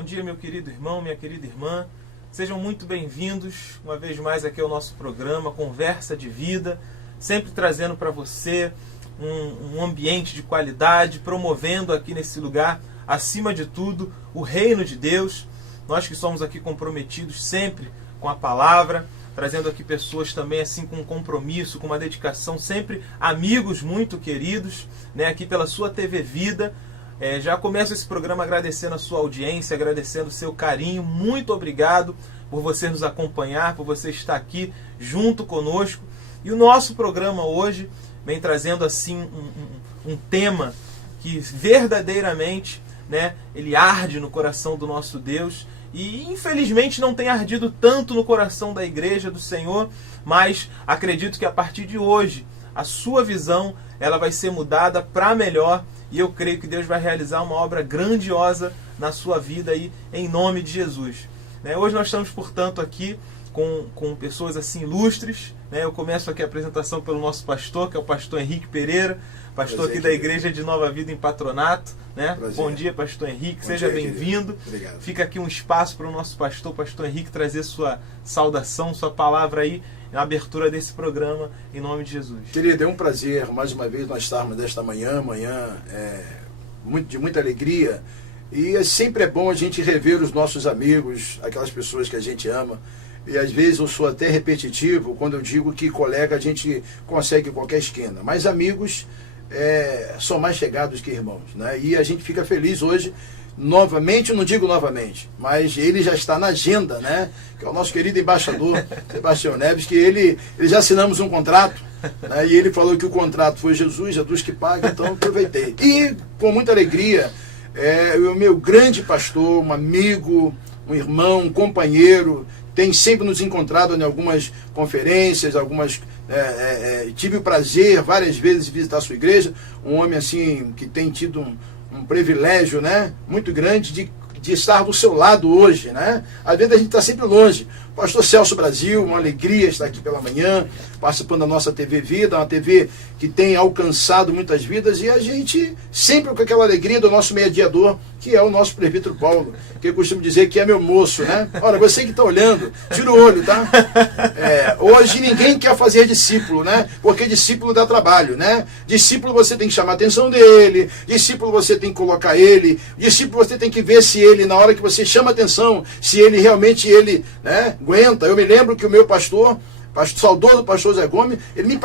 bom dia, meu querido irmão, minha querida irmã. Sejam muito bem-vindos uma vez mais aqui ao nosso programa Conversa de Vida, sempre trazendo para você um ambiente de qualidade, promovendo aqui nesse lugar, acima de tudo, o reino de Deus. Nós que somos aqui comprometidos sempre com a palavra, trazendo aqui pessoas também assim com compromisso, com uma dedicação, sempre amigos muito queridos, né, aqui pela sua TV Vida. Já começo esse programa agradecendo a sua audiência, agradecendo o seu carinho. Muito obrigado por você nos acompanhar, por você estar aqui junto conosco. E o nosso programa hoje vem trazendo assim um tema que verdadeiramente, né, ele arde no coração do nosso Deus. E infelizmente não tem ardido tanto no coração da igreja do Senhor, mas acredito que a partir de hoje a sua visão ela vai ser mudada para melhor. E eu creio que Deus vai realizar uma obra grandiosa na sua vida aí, em nome de Jesus. Hoje nós estamos, portanto, aqui com pessoas assim ilustres. Eu começo aqui a apresentação pelo nosso pastor, que é o pastor Henrique Pereira, pastor aqui da Igreja de Nova Vida em Patronato. Bom dia, pastor Henrique, seja bem-vindo. Fica aqui um espaço para o nosso pastor Henrique, trazer sua saudação, sua palavra aí, na abertura desse programa, em nome de Jesus. Querido, é um prazer, mais uma vez, nós estarmos nesta manhã de muita alegria, e sempre é bom a gente rever os nossos amigos, aquelas pessoas que a gente ama, e às vezes eu sou até repetitivo quando eu digo que colega a gente consegue em qualquer esquina, mas amigos são mais chegados que irmãos, né? E a gente fica feliz hoje, novamente, eu não digo novamente, mas ele já está na agenda, né? Que é o nosso querido embaixador, Sebastião Neves, que ele já assinamos um contrato, né? E ele falou que o contrato foi Jesus que paga, então aproveitei. E com muita alegria, o meu grande pastor, um amigo, um irmão, um companheiro, tem sempre nos encontrado em algumas conferências, tive o prazer várias vezes de visitar a sua igreja, um homem assim que tem tido um privilégio, né, muito grande de estar do seu lado hoje, né? Às vezes a gente está sempre longe. Pastor Celso Brasil, uma alegria estar aqui pela manhã, participando da nossa TV Vida, uma TV que tem alcançado muitas vidas, e a gente sempre com aquela alegria do nosso mediador, que é o nosso presbítero Paulo, que eu costumo dizer que é meu moço, né? Olha, você que está olhando, tira o olho, tá? Hoje ninguém quer fazer discípulo, né? Porque discípulo dá trabalho, né? Discípulo você tem que chamar a atenção dele, discípulo você tem que colocar ele, discípulo você tem que ver se ele, na hora que você chama a atenção, se ele realmente, né, aguenta. Eu me lembro que o meu pastor, saudoso pastor Zé Gomes, ele me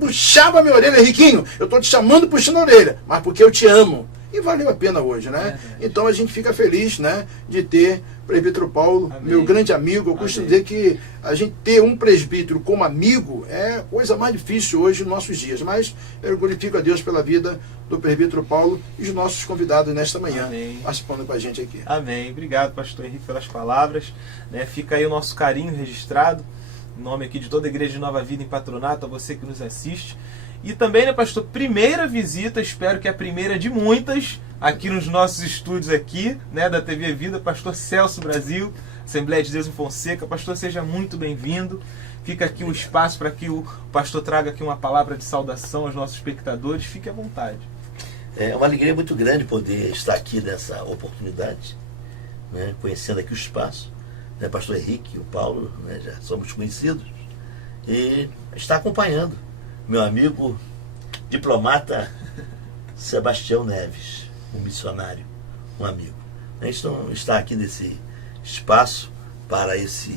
puxava a minha orelha: Riquinho, eu estou te chamando puxando a orelha, mas porque eu te amo. E valeu a pena hoje, né? Então a gente fica feliz, né, de ter o presbítero Paulo, amém, meu grande amigo. Eu costumo dizer que a gente ter um presbítero como amigo é a coisa mais difícil hoje nos nossos dias. Mas eu glorifico a Deus pela vida do presbítero Paulo e os nossos convidados nesta manhã, amém, participando com a gente aqui. Amém. Obrigado, pastor Henrique, pelas palavras. Fica aí o nosso carinho registrado, em nome aqui de toda a Igreja de Nova Vida em Patronato, a você que nos assiste. E também, né, pastor, primeira visita, espero que é a primeira de muitas, aqui nos nossos estúdios aqui, né, da TV Vida, pastor Celso Brasil, Assembleia de Deus em Fonseca. Pastor, seja muito bem-vindo. Fica aqui um espaço para que o pastor traga aqui uma palavra de saudação aos nossos espectadores. Fique à vontade. É uma alegria muito grande poder estar aqui nessa oportunidade, né, conhecendo aqui o espaço, né, pastor Henrique e o Paulo, né, já somos conhecidos, e está acompanhando meu amigo diplomata Sebastião Neves, um missionário, um amigo. A gente não está aqui nesse espaço para essa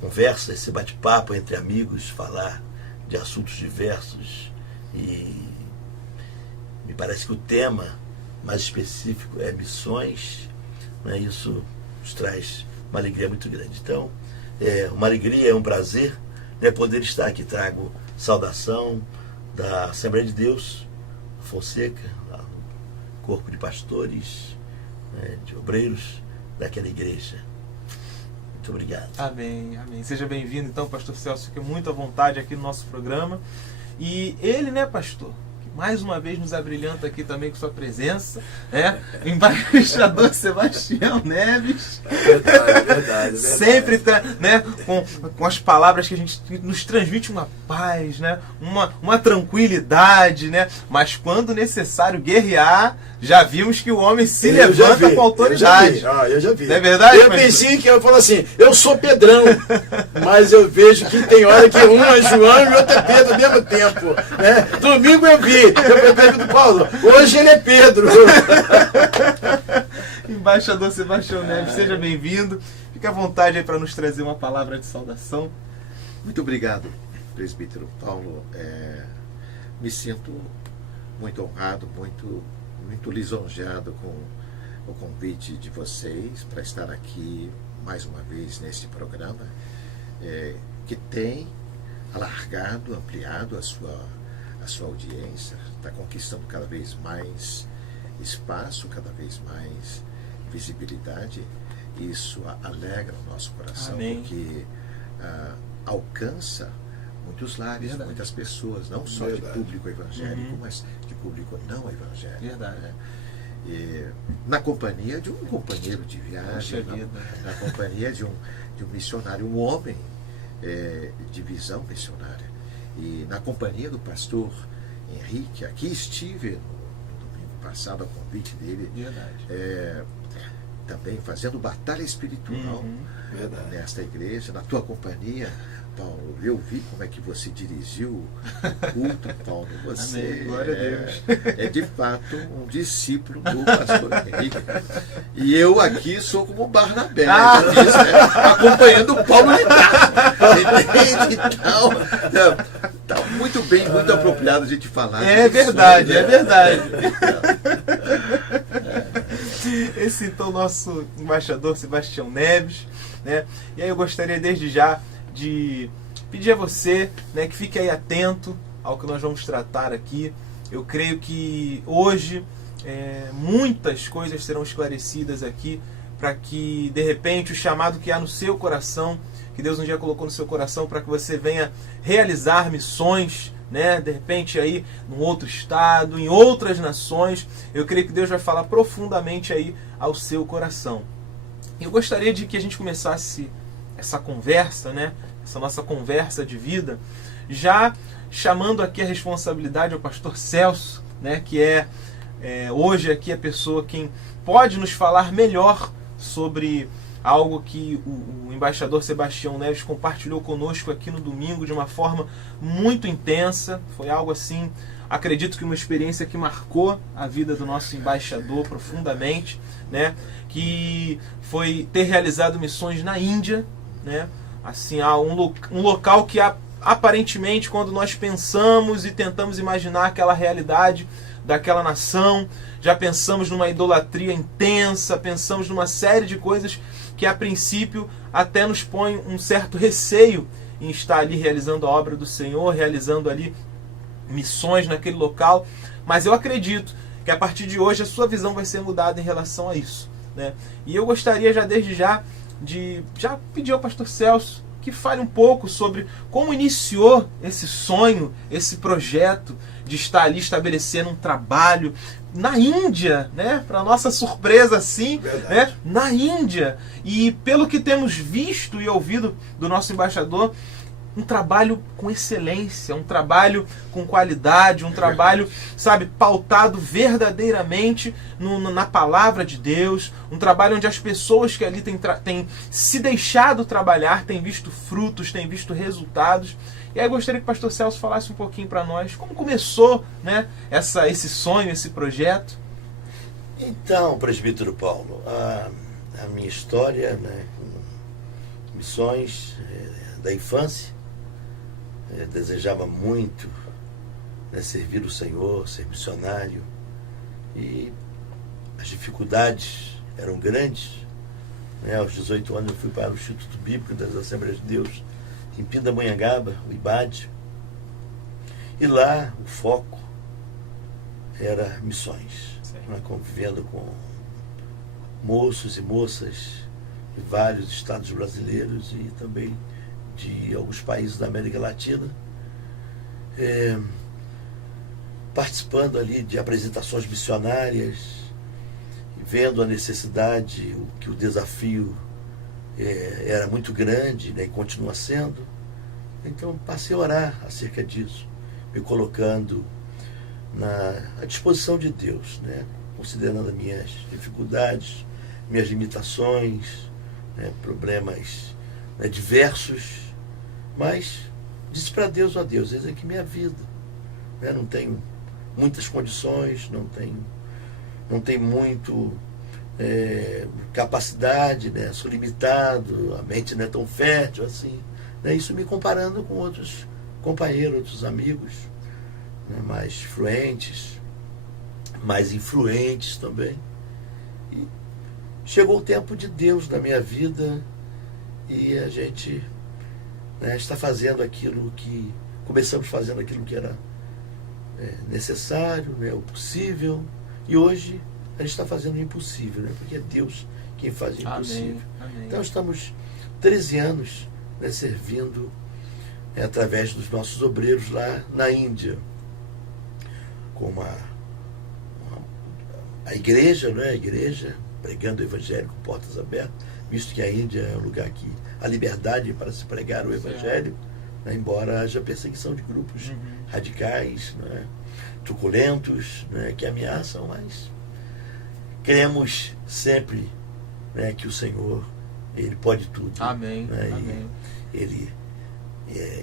conversa, esse bate-papo entre amigos, falar de assuntos diversos, e me parece que o tema mais específico é missões, né? Isso nos traz uma alegria muito grande. Então, uma alegria, é um prazer, né, poder estar aqui. Trago saudação da Assembleia de Deus Fonseca, corpo de pastores, né, de obreiros daquela igreja. Muito obrigado. Amém, amém. Seja bem-vindo, então, pastor Celso, fique muito à vontade aqui no nosso programa. E ele, né, pastor, que mais uma vez nos abrilhanta aqui também com sua presença, né? O embaixador Sebastião Neves. Verdade. Sempre tá, né, com as palavras que nos transmite uma paz, né? Uma tranquilidade, né? Mas quando necessário guerrear, já vimos que o homem se levanta com autoridade. Eu já vi. Não é verdade? Eu pensei que eu falo assim, eu sou Pedrão, mas eu vejo que tem hora que um é João e o outro é Pedro ao mesmo tempo. Né? Domingo eu vi, eu pergunto do Paulo, hoje ele é Pedro. Embaixador Sebastião Neves, seja bem-vindo. Fique à vontade aí para nos trazer uma palavra de saudação. Muito obrigado, presbítero Paulo. Me sinto muito honrado, muito lisonjeado com o convite de vocês para estar aqui mais uma vez neste programa que tem alargado, ampliado a sua audiência, está conquistando cada vez mais espaço, cada vez mais visibilidade. Isso alegra o nosso coração. Amém. Porque alcança muitos lares, verdade, muitas pessoas, não só verdade, de público evangélico, mas de público não evangélico. Verdade. Né? E, na companhia de um companheiro de viagem, na companhia de um missionário, um homem de visão missionária. E na companhia do pastor Henrique, aqui estive no domingo passado, a convite dele, também fazendo batalha espiritual nesta igreja, na tua companhia, Paulo. Eu vi como é que você dirigiu o culto, Paulo. Você Amém. Glória a Deus. É de fato um discípulo do pastor Henrique. E eu aqui sou como Barnabé, acompanhando o Paulo de Tarso. Então, tá muito bem, muito apropriado a gente falar. É verdade, é verdade. Esse então nosso embaixador Sebastião Neves, né? E aí eu gostaria desde já de pedir a você, né, que fique aí atento ao que nós vamos tratar aqui. Eu creio que hoje muitas coisas serão esclarecidas aqui para que de repente o chamado que há no seu coração, que Deus um dia colocou no seu coração para que você venha realizar missões, né, de repente aí num outro estado, em outras nações, eu creio que Deus vai falar profundamente aí ao seu coração. Eu gostaria de que a gente começasse essa conversa, né, essa nossa conversa de vida, já chamando aqui a responsabilidade ao pastor Celso, né, que hoje aqui a pessoa quem pode nos falar melhor sobre algo que o embaixador Sebastião Neves compartilhou conosco aqui no domingo de uma forma muito intensa. Foi algo assim, acredito que uma experiência que marcou a vida do nosso embaixador profundamente, né? Que foi ter realizado missões na Índia, né? Assim, há um local que aparentemente, quando nós pensamos e tentamos imaginar aquela realidade daquela nação, já pensamos numa idolatria intensa, pensamos numa série de coisas que a princípio até nos põe um certo receio em estar ali realizando a obra do Senhor, realizando ali missões naquele local. Mas eu acredito que a partir de hoje a sua visão vai ser mudada em relação a isso, né? E eu gostaria já desde já de pedir ao pastor Celso que fale um pouco sobre como iniciou esse sonho, esse projeto de estar ali estabelecendo um trabalho na Índia, né? Para nossa surpresa, sim, né? Na Índia. E pelo que temos visto e ouvido do nosso embaixador, um trabalho com excelência, um trabalho com qualidade, um trabalho, sabe, pautado verdadeiramente na palavra de Deus, um trabalho onde as pessoas que ali têm se deixado trabalhar, têm visto frutos, têm visto resultados. E aí eu gostaria que o pastor Celso falasse um pouquinho para nós como começou, né, esse sonho, esse projeto. Então, presbítero Paulo, a minha história, né, com missões da infância, eu desejava muito, né, servir o Senhor, ser missionário, e as dificuldades eram grandes, né? Aos 18 anos eu fui para o Instituto Bíblico das Assembleias de Deus em Pindamonhangaba, o IBAD, e lá o foco era missões, né, convivendo com moços e moças de vários estados brasileiros e também de alguns países da América Latina. participando ali de apresentações missionárias, vendo a necessidade, que o desafio era muito grande, né, e continua sendo. Então passei a orar acerca disso, me colocando à disposição de Deus, né, considerando as minhas dificuldades, minhas limitações, né, problemas, né, diversos, mas disse para Deus: ó Deus, eis aqui minha vida, né, não tenho muitas condições, não tenho muito capacidade, né, sou limitado, a mente não é tão fértil assim, né, isso me comparando com outros companheiros, outros amigos, né, mais fluentes, mais influentes também. E chegou o tempo de Deus na minha vida e a gente, né, está fazendo aquilo que começamos fazendo aquilo que era necessário, né, o possível, e hoje a gente está fazendo o impossível, né, porque é Deus quem faz o impossível. Amém. Então estamos 13 anos, né, servindo através dos nossos obreiros lá na Índia, com a igreja, né, a igreja pregando o evangelho com portas abertas, visto que a Índia é um lugar que há liberdade para se pregar o evangelho, né, embora haja perseguição de grupos radicais, né, truculentos, né, que ameaçam, mas cremos sempre, né, que o Senhor, Ele pode tudo. Amém. Né, Amém. Ele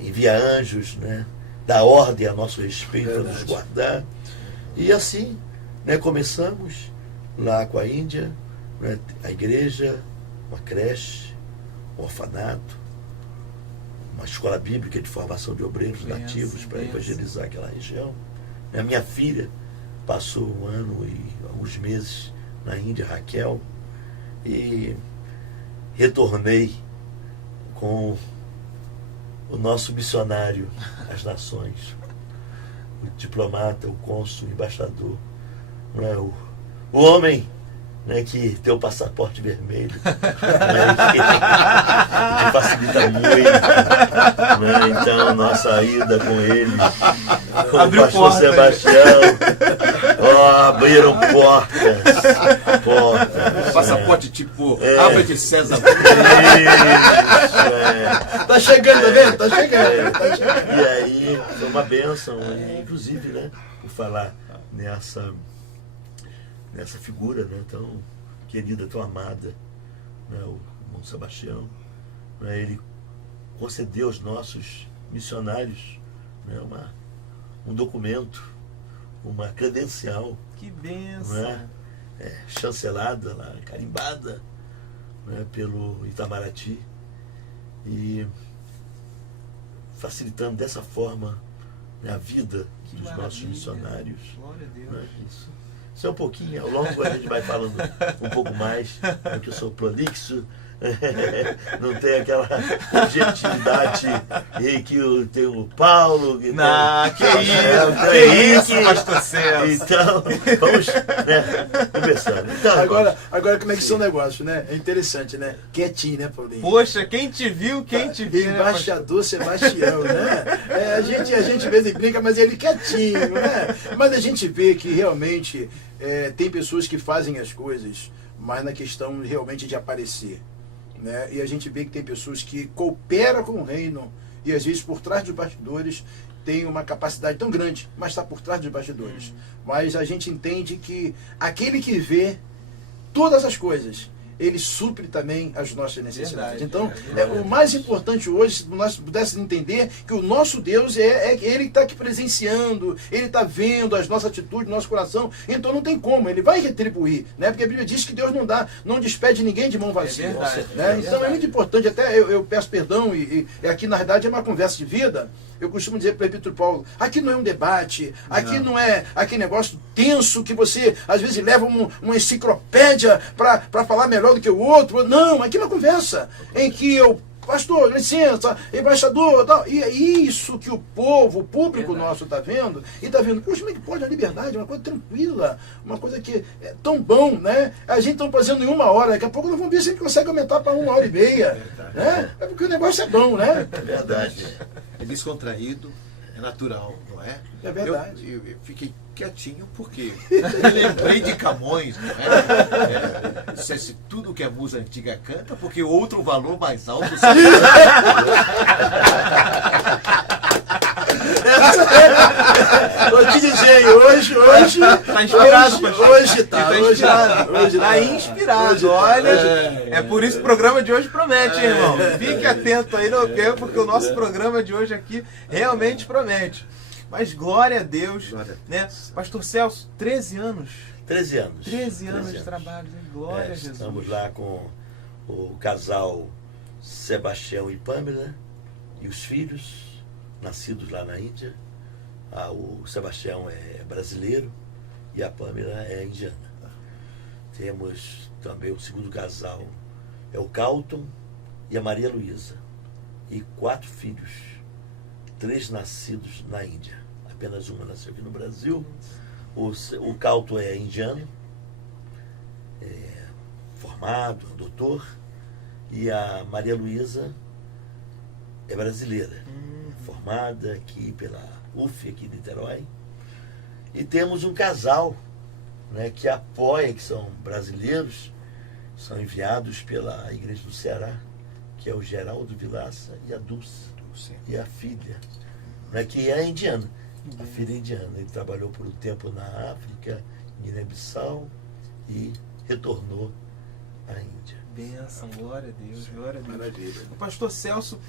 envia anjos, né, dá ordem a nosso respeito, a nos guardar. E assim, né, começamos lá com a Índia, né, a igreja, uma creche, um orfanato, uma escola bíblica de formação de obreiros nativos para evangelizar aquela região. A minha filha passou 1 ano e alguns meses na Índia, Raquel, e retornei com o nosso missionário às nações, o diplomata, o cônsul, o embaixador, né, o homem, né, que tem o passaporte vermelho, né, que facilita muito, né, então nossa ida com ele, com abriu o pastor Sebastião, abriram portas. Passaporte tipo Álvaro de César. Tá chegando, tá vendo? Tá chegando. E aí foi uma bênção, inclusive, né, por falar nessa figura, né, tão querida, tão amada, né, o irmão Sebastião, né, ele concedeu aos nossos missionários, né, um documento, uma credencial, Que bênção. né, chancelada, lá, carimbada, né, pelo Itamaraty, e facilitando dessa forma, né, a vida dos nossos missionários. Glória a Deus. Né, isso é um pouquinho, ao longo a gente vai falando um pouco mais, porque eu sou prolixo, não tem aquela objetividade que tem o Paulo. Que isso, pastor Celso. Então, vamos, né, conversando. Então, Agora como é que são o negócio, né? É interessante, né? Quietinho, né, Paulinho? Poxa, quem te viu, quem te viu. Embaixador Sebastião, né? A gente às vezes brinca, mas ele quietinho, né? Mas a gente vê que realmente tem pessoas que fazem as coisas, mas na questão realmente de aparecer. Né? E a gente vê que tem pessoas que cooperam com o reino e às vezes por trás dos bastidores tem uma capacidade tão grande, mas está por trás dos bastidores. Mas a gente entende que aquele que vê todas as coisas, ele supre também as nossas necessidades. Então, o mais importante hoje, se nós pudéssemos entender que o nosso Deus ele está aqui presenciando, ele está vendo as nossas atitudes, nosso coração, então não tem como, ele vai retribuir, né? Porque a Bíblia diz que Deus não despede ninguém de mão vazia. Né? Então é muito importante, até eu peço perdão, e aqui na verdade é uma conversa de vida. Eu costumo dizer para o presbítero Paulo, aqui não é um debate, aqui não é aquele negócio tenso que você às vezes leva uma enciclopédia para falar melhor do que o outro. Não, aqui é uma conversa em que eu, pastor, licença, embaixador, tal. E é isso que o povo, o público nosso está vendo, e está vendo, poxa, como é que pode a liberdade, uma coisa tranquila, uma coisa que é tão bom, né? A gente está fazendo em 1 hora, daqui a pouco nós vamos ver se a gente consegue aumentar para 1h30, né? É porque o negócio é bom, né? É verdade. É descontraído, É natural, não é? É verdade. Eu fiquei quietinho porque me lembrei de Camões, não é? Se tudo que a musa antiga canta, porque outro valor mais alto se Vou te dizer, hoje Tá inspirado, pastor. hoje tá inspirado. hoje Tá inspirado. Hoje tá. Olha, é por isso que o programa de hoje promete, hein, irmão? Fique atento aí, não perca, porque o nosso programa de hoje aqui realmente promete. Mas glória a Deus, Glória a né? Pastor Celso, 13 anos. 13 anos. 13 anos de trabalho, hein? Glória a Jesus. Estamos lá com o casal Sebastião e Pamela e os filhos, nascidos lá na Índia. O Sebastião é brasileiro e a Pamela é indiana. Temos também o segundo casal, é o Calton e a Maria Luísa. E 4 filhos, 3 nascidos na Índia. Apenas uma nasceu aqui no Brasil. O Calton é indiano, formado, doutor. E a Maria Luísa é brasileira, formada aqui pela UF, aqui de Niterói. E temos um casal, né, que apoia, que são brasileiros, são enviados pela Igreja do Ceará, que é o Geraldo Vilaça e a Dulce, e a filha, né, que é indiana. A filha é indiana. Ele trabalhou por um tempo na África, em Guiné-Bissau, e retornou à Índia. Bênção, glória a Deus, glória a Deus. Maravilha. O pastor Celso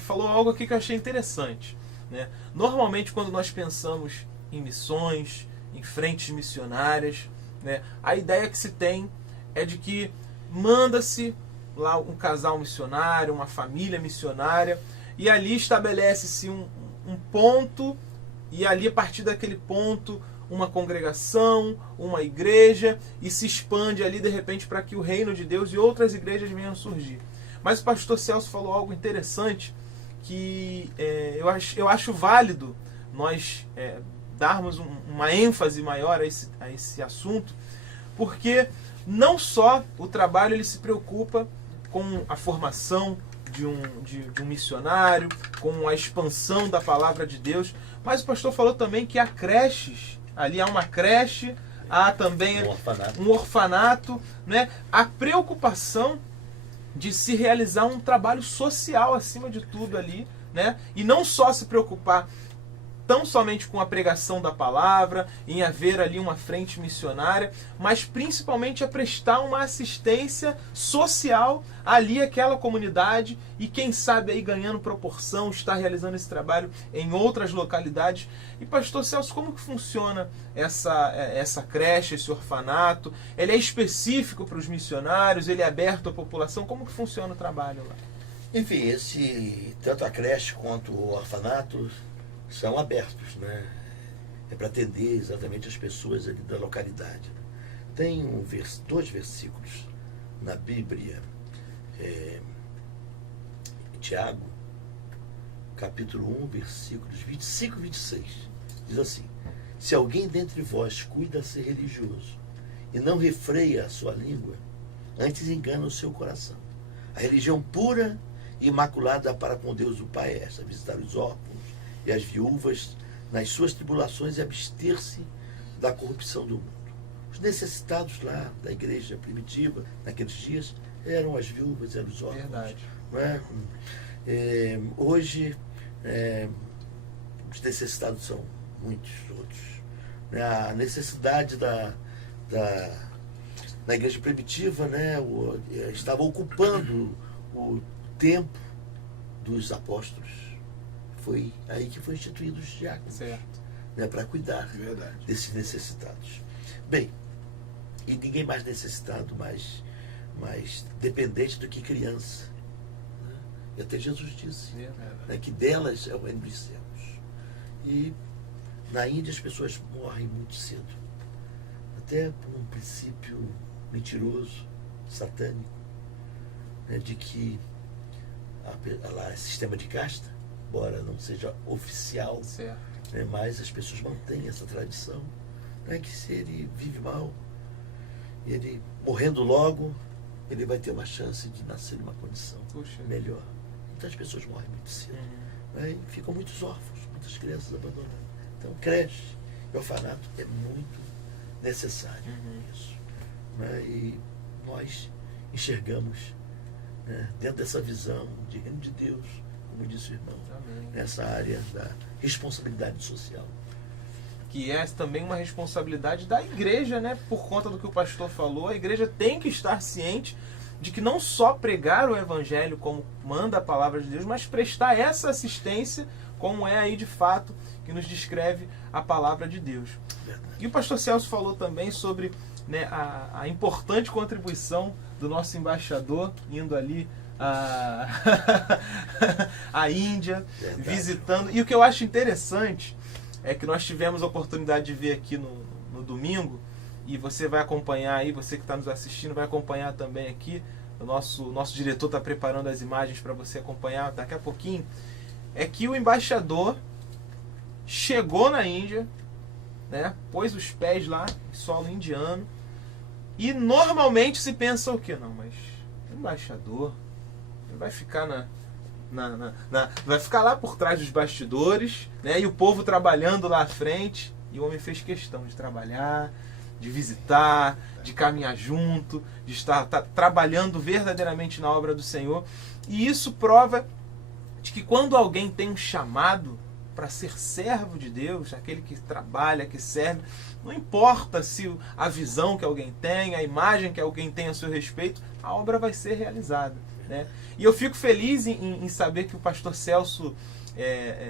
falou algo aqui que eu achei interessante, né? Normalmente, quando nós pensamos em missões, em frentes missionárias, né, a ideia que se tem é de que manda-se lá um casal missionário, uma família missionária, e ali estabelece-se um ponto, e ali, a partir daquele ponto, uma congregação, uma igreja, e se expande ali, de repente, para que o reino de Deus e outras igrejas venham a surgir. Mas o pastor Celso falou algo interessante, que eu acho válido nós darmos uma ênfase maior a esse assunto, porque não só o trabalho ele se preocupa com a formação de um missionário, com a expansão da palavra de Deus, mas o pastor falou também que há creches, ali há uma creche, há também um orfanato, né? A preocupação de se realizar um trabalho social acima de tudo ali, né? E não só se preocupar tão somente com a pregação da palavra, em haver ali uma frente missionária, mas principalmente a prestar uma assistência social ali àquela comunidade e quem sabe aí ganhando proporção, estar realizando esse trabalho em outras localidades. E pastor Celso, como que funciona essa creche, esse orfanato? Ele é específico para os missionários? Ele é aberto à população? Como que funciona o trabalho lá? Enfim, tanto a creche quanto o orfanato são abertos, né? É para atender exatamente as pessoas ali da localidade. Tem 2 versículos na Bíblia, Tiago, capítulo 1, versículos 25 e 26. Diz assim: se alguém dentre vós cuida ser religioso e não refreia a sua língua, antes engana o seu coração. A religião pura e imaculada para com Deus o Pai é esta: visitar os órfãos e as viúvas nas suas tribulações e abster-se da corrupção do mundo. Os necessitados lá da igreja primitiva, naqueles dias, eram as viúvas, eram os órfãos. Verdade. Não é? Hoje, os necessitados são muitos outros. A necessidade da igreja primitiva, né, estava ocupando o tempo dos apóstolos. Foi aí que foi instituído os diáconos, né, para cuidar desses necessitados. Bem, e ninguém mais necessitado, mais dependente do que criança. Né? E até Jesus disse, né, que delas é o reino dos céus. E na Índia as pessoas morrem muito cedo, até por um princípio mentiroso, satânico, né, de que lá é sistema de casta, embora não seja oficial, né, mas as pessoas mantêm essa tradição, né, que se ele vive mal, ele morrendo logo, ele vai ter uma chance de nascer numa condição melhor. Então as pessoas morrem muito cedo, né, e ficam muitos órfãos. muitas crianças abandonadas. Então, creche e orfanato é muito necessário isso. Né? E nós enxergamos, né, dentro dessa visão de reino de Deus, como disse o irmão, nessa área da responsabilidade social. Que é também uma responsabilidade da igreja, né? Por conta do que o pastor falou, a igreja tem que estar ciente de que não só pregar o evangelho como manda a palavra de Deus, mas prestar essa assistência como é aí de fato que nos descreve a palavra de Deus. E o pastor Celso falou também sobre, né, a importante contribuição do nosso embaixador indo ali a Índia, visitando. E o que eu acho interessante é que nós tivemos a oportunidade de ver aqui no domingo, e você vai acompanhar aí, você que está nos assistindo vai acompanhar também aqui, o nosso diretor está preparando as imagens para você acompanhar daqui a pouquinho, é que o embaixador chegou na Índia, né, pôs os pés lá em solo indiano, e normalmente se pensa o quê? Não, mas o embaixador ele vai ficar vai ficar lá por trás dos bastidores, né? E o povo trabalhando lá à frente. E o homem fez questão de trabalhar, de visitar, de caminhar junto, de estar trabalhando verdadeiramente na obra do Senhor. E isso prova de que quando alguém tem um chamado para ser servo de Deus, aquele que trabalha, que serve, não importa se a visão que alguém tem, a imagem que alguém tem a seu respeito, a obra vai ser realizada, né? E eu fico feliz em saber que o pastor Celso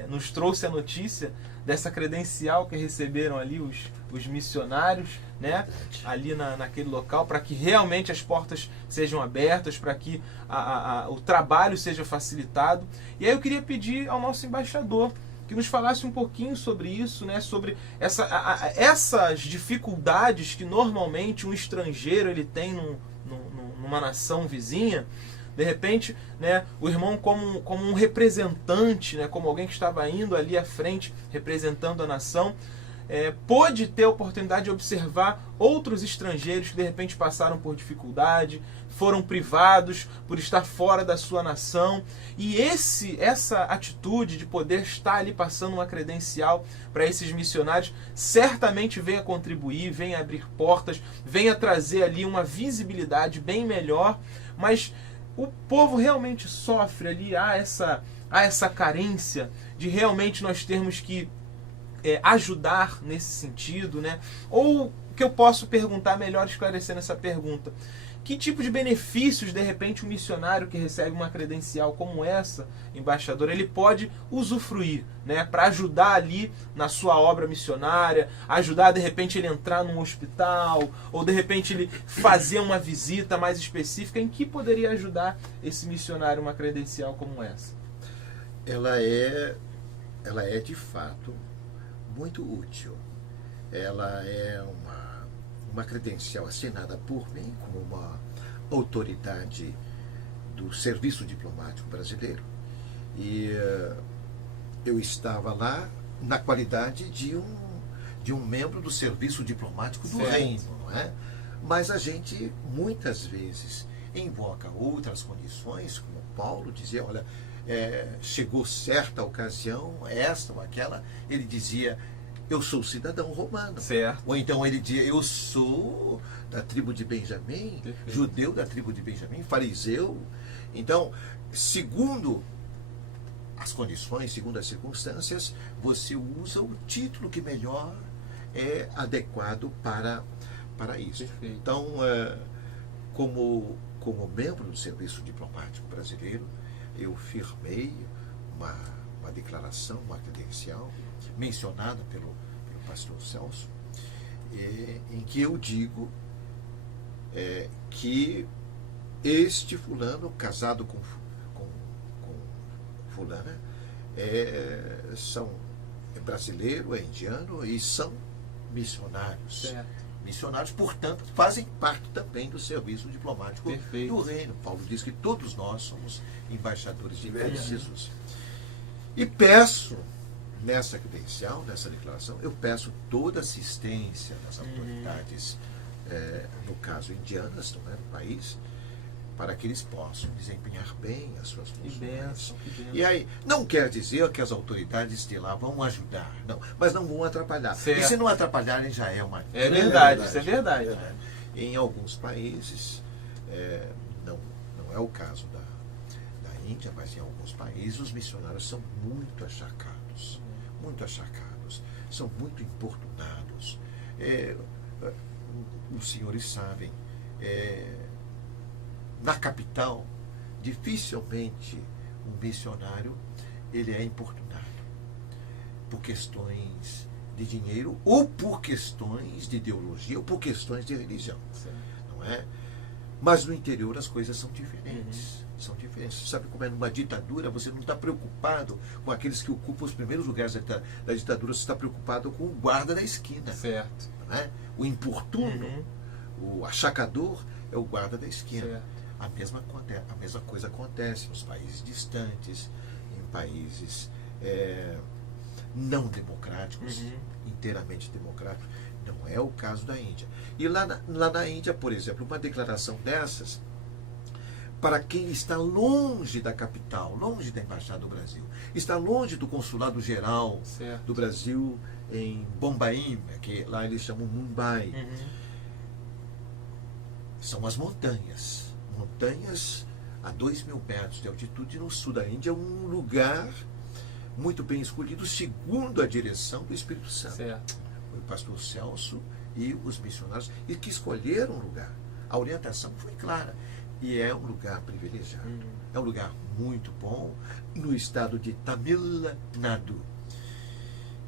nos trouxe a notícia dessa credencial que receberam ali os missionários, né, ali naquele local, para que realmente as portas sejam abertas, para que o trabalho seja facilitado. E aí eu queria pedir ao nosso embaixador que nos falasse um pouquinho sobre isso, né, sobre essas dificuldades que normalmente um estrangeiro ele tem numa nação vizinha. De repente, né, o irmão como um representante, né, como alguém que estava indo ali à frente, representando a nação, pôde ter a oportunidade de observar outros estrangeiros que de repente passaram por dificuldade, foram privados por estar fora da sua nação. E essa atitude de poder estar ali passando uma credencial para esses missionários certamente vem a contribuir, vem a abrir portas, vem a trazer ali uma visibilidade bem melhor, mas o povo realmente sofre ali, há essa carência de realmente nós termos que ajudar nesse sentido, né? Ou o que eu posso perguntar, melhor esclarecendo essa pergunta, que tipo de benefícios, de repente, um missionário que recebe uma credencial como essa, embaixador, ele pode usufruir, né, para ajudar ali na sua obra missionária, ajudar, de repente, ele entrar num hospital, ou, de repente, ele fazer uma visita mais específica. Em que poderia ajudar esse missionário uma credencial como essa? Ela é de fato muito útil. Ela é uma credencial assinada por mim como uma autoridade do Serviço Diplomático Brasileiro. E eu estava lá na qualidade de um membro do Serviço Diplomático do Reino, não é? Mas a gente muitas vezes invoca outras condições, como Paulo dizia, olha, chegou certa ocasião, esta ou aquela, ele dizia: eu sou cidadão romano. Certo. Ou então ele dizia: eu sou da tribo de Benjamim, judeu da tribo de Benjamim, fariseu. Então, segundo as condições, segundo as circunstâncias, você usa o título que melhor é adequado para isso. Perfeito. Então, como membro do Serviço Diplomático Brasileiro, eu firmei uma declaração, uma credencial, mencionada pelo pastor Celso, em que eu digo que este fulano, casado com fulana, é brasileiro, é indiano e são missionários. Certo. Missionários, portanto, fazem parte também do serviço diplomático Perfeito. do reino. Paulo diz que todos nós somos embaixadores de Cristo Jesus. E peço, nessa credencial, nessa declaração, eu peço toda assistência das autoridades, no caso indianas, não é, no país, para que eles possam desempenhar bem as suas Que funções. bênção, que bênção. E aí, não quer dizer que as autoridades de lá vão ajudar, não, mas não vão atrapalhar. Certo. E se não atrapalharem, já é uma... É verdade, isso é verdade. Em alguns países, não é o caso da Índia, mas em alguns países os missionários são muito achacados, são muito importunados. Os senhores sabem, na capital, dificilmente um missionário ele é importunado por questões de dinheiro ou por questões de ideologia ou por questões de religião, não é? Mas no interior as coisas são diferentes. São diferentes. Você sabe como é numa ditadura, você não está preocupado com aqueles que ocupam os primeiros lugares da ditadura, você está preocupado com o guarda da esquina. Certo. Não é? O importuno, o achacador é o guarda da esquina. Certo. A mesma coisa acontece nos países distantes, em países não democráticos, inteiramente democráticos. Não é o caso da Índia. E lá na Índia, por exemplo, uma declaração dessas, para quem está longe da capital, longe da Embaixada do Brasil, está longe do Consulado Geral do Brasil em Bombaim, que lá eles chamam Mumbai. São as montanhas. Montanhas a 2.000 metros de altitude no sul da Índia, um lugar muito bem escolhido, segundo a direção do Espírito Santo. Certo. O pastor Celso e os missionários, e que escolheram o lugar. A orientação foi clara. E é um lugar privilegiado. É um lugar muito bom, no estado de Tamil Nadu.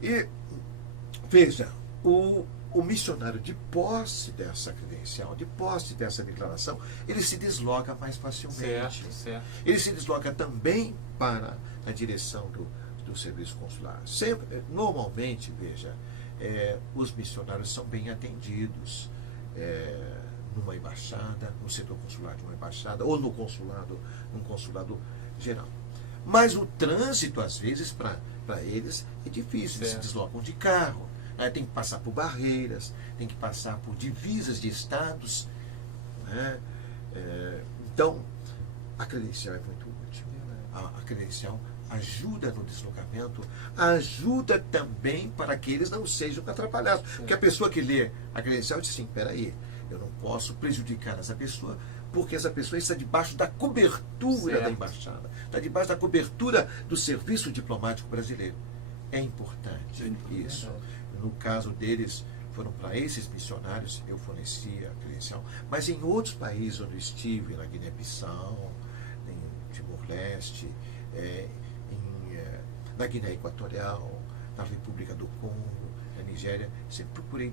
E, veja, o missionário, de posse dessa credencial, de posse dessa declaração, ele se desloca mais facilmente. Certo. Ele se desloca também para a direção do serviço consular. Normalmente, veja, os missionários são bem atendidos numa embaixada, no setor consular de uma embaixada, ou num consulado geral. Mas o trânsito, às vezes, para eles é difícil. Eles se deslocam de carro, tem que passar por barreiras, tem que passar por divisas de estados. Né? Então, a credencial é muito útil. A credencial ajuda no deslocamento, ajuda também para que eles não sejam atrapalhados. Porque a pessoa que lê a credencial diz assim, espera aí, eu não posso prejudicar essa pessoa, porque essa pessoa está debaixo da cobertura da embaixada, está debaixo da cobertura do serviço diplomático brasileiro. É importante isso. No caso deles, foram para esses missionários, eu forneci a credencial, mas em outros países onde eu estive, na Guiné-Bissau, em Timor-Leste, na Guiné Equatorial, na República do Congo, na Nigéria, sempre procurei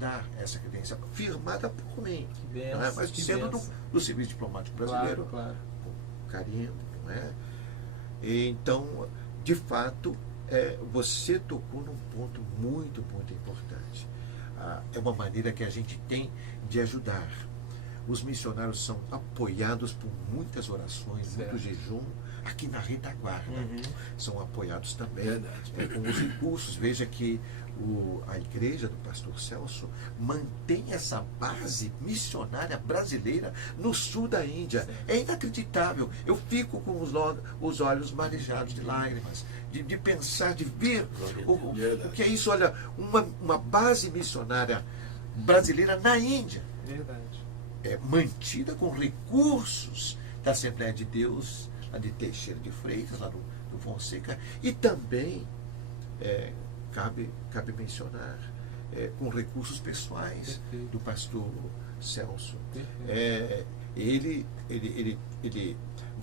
dar essa credencial firmada por mim, não é? Mas sendo do Serviço Diplomático Brasileiro, claro. Com carinho, não é? E, então, de fato, você tocou num ponto muito, muito importante. É uma maneira que a gente tem de ajudar. Os missionários são apoiados por muitas orações, muito jejum, aqui na retaguarda. São apoiados também com os recursos. Veja que a igreja do pastor Celso mantém essa base missionária brasileira no sul da Índia. É inacreditável. Eu fico com os olhos marejados de lágrimas, de pensar, de ver o que é isso. Olha, uma base missionária brasileira na Índia. Verdade. Mantida com recursos da Assembleia de Deus, lá de Teixeira de Freitas, lá do Fonseca, e também cabe mencionar com recursos pessoais do pastor Celso. Ele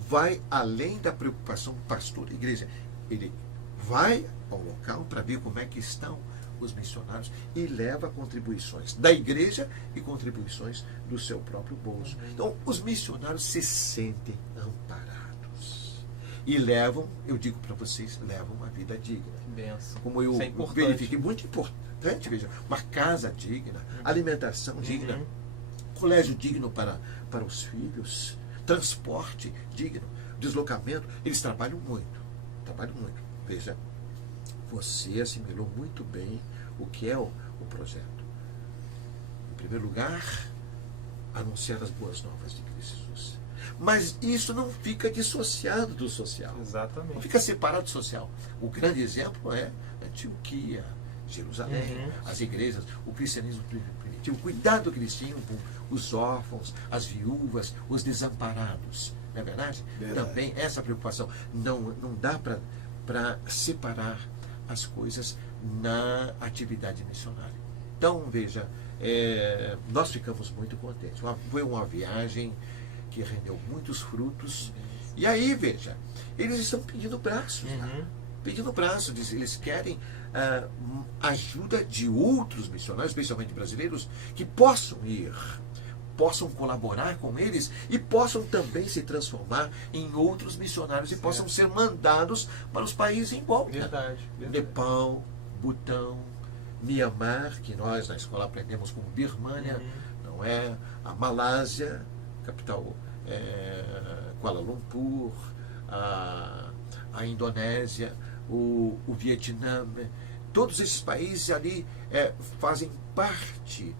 vai além da preocupação do pastor da igreja. Ele vai ao local para ver como é que estão os missionários e leva contribuições da igreja e contribuições do seu próprio bolso. Então, os missionários se sentem amparados e levam, eu digo para vocês, levam uma vida digna. Benção. Como eu verifiquei, muito importante, veja, uma casa digna, alimentação digna, colégio digno para os filhos, transporte digno, deslocamento. Eles trabalham muito. Veja, você assimilou muito bem o que é o projeto. Em primeiro lugar, anunciar as boas novas de Cristo Jesus. Mas isso não fica dissociado do social. Não Exatamente. fica separado do social. O grande exemplo é Antioquia, Jerusalém, as igrejas, o cristianismo primitivo, o cuidado que eles tinham com os órfãos, as viúvas, os desamparados. Não é verdade? Também essa preocupação. Não dá para separar as coisas na atividade missionária. Então, veja, nós ficamos muito contentes. Foi uma viagem que rendeu muitos frutos. E aí, veja, eles estão pedindo braços lá. Pedindo braços, eles querem ajuda de outros missionários, especialmente brasileiros, que possam ir, possam colaborar com eles e possam também se transformar em outros missionários e possam ser mandados para os países em volta. Verdade. Nepal, Butão, Mianmar, que nós na escola aprendemos como Birmânia, não é? A Malásia, capital Kuala Lumpur, a Indonésia, o Vietnã, todos esses países ali fazem parte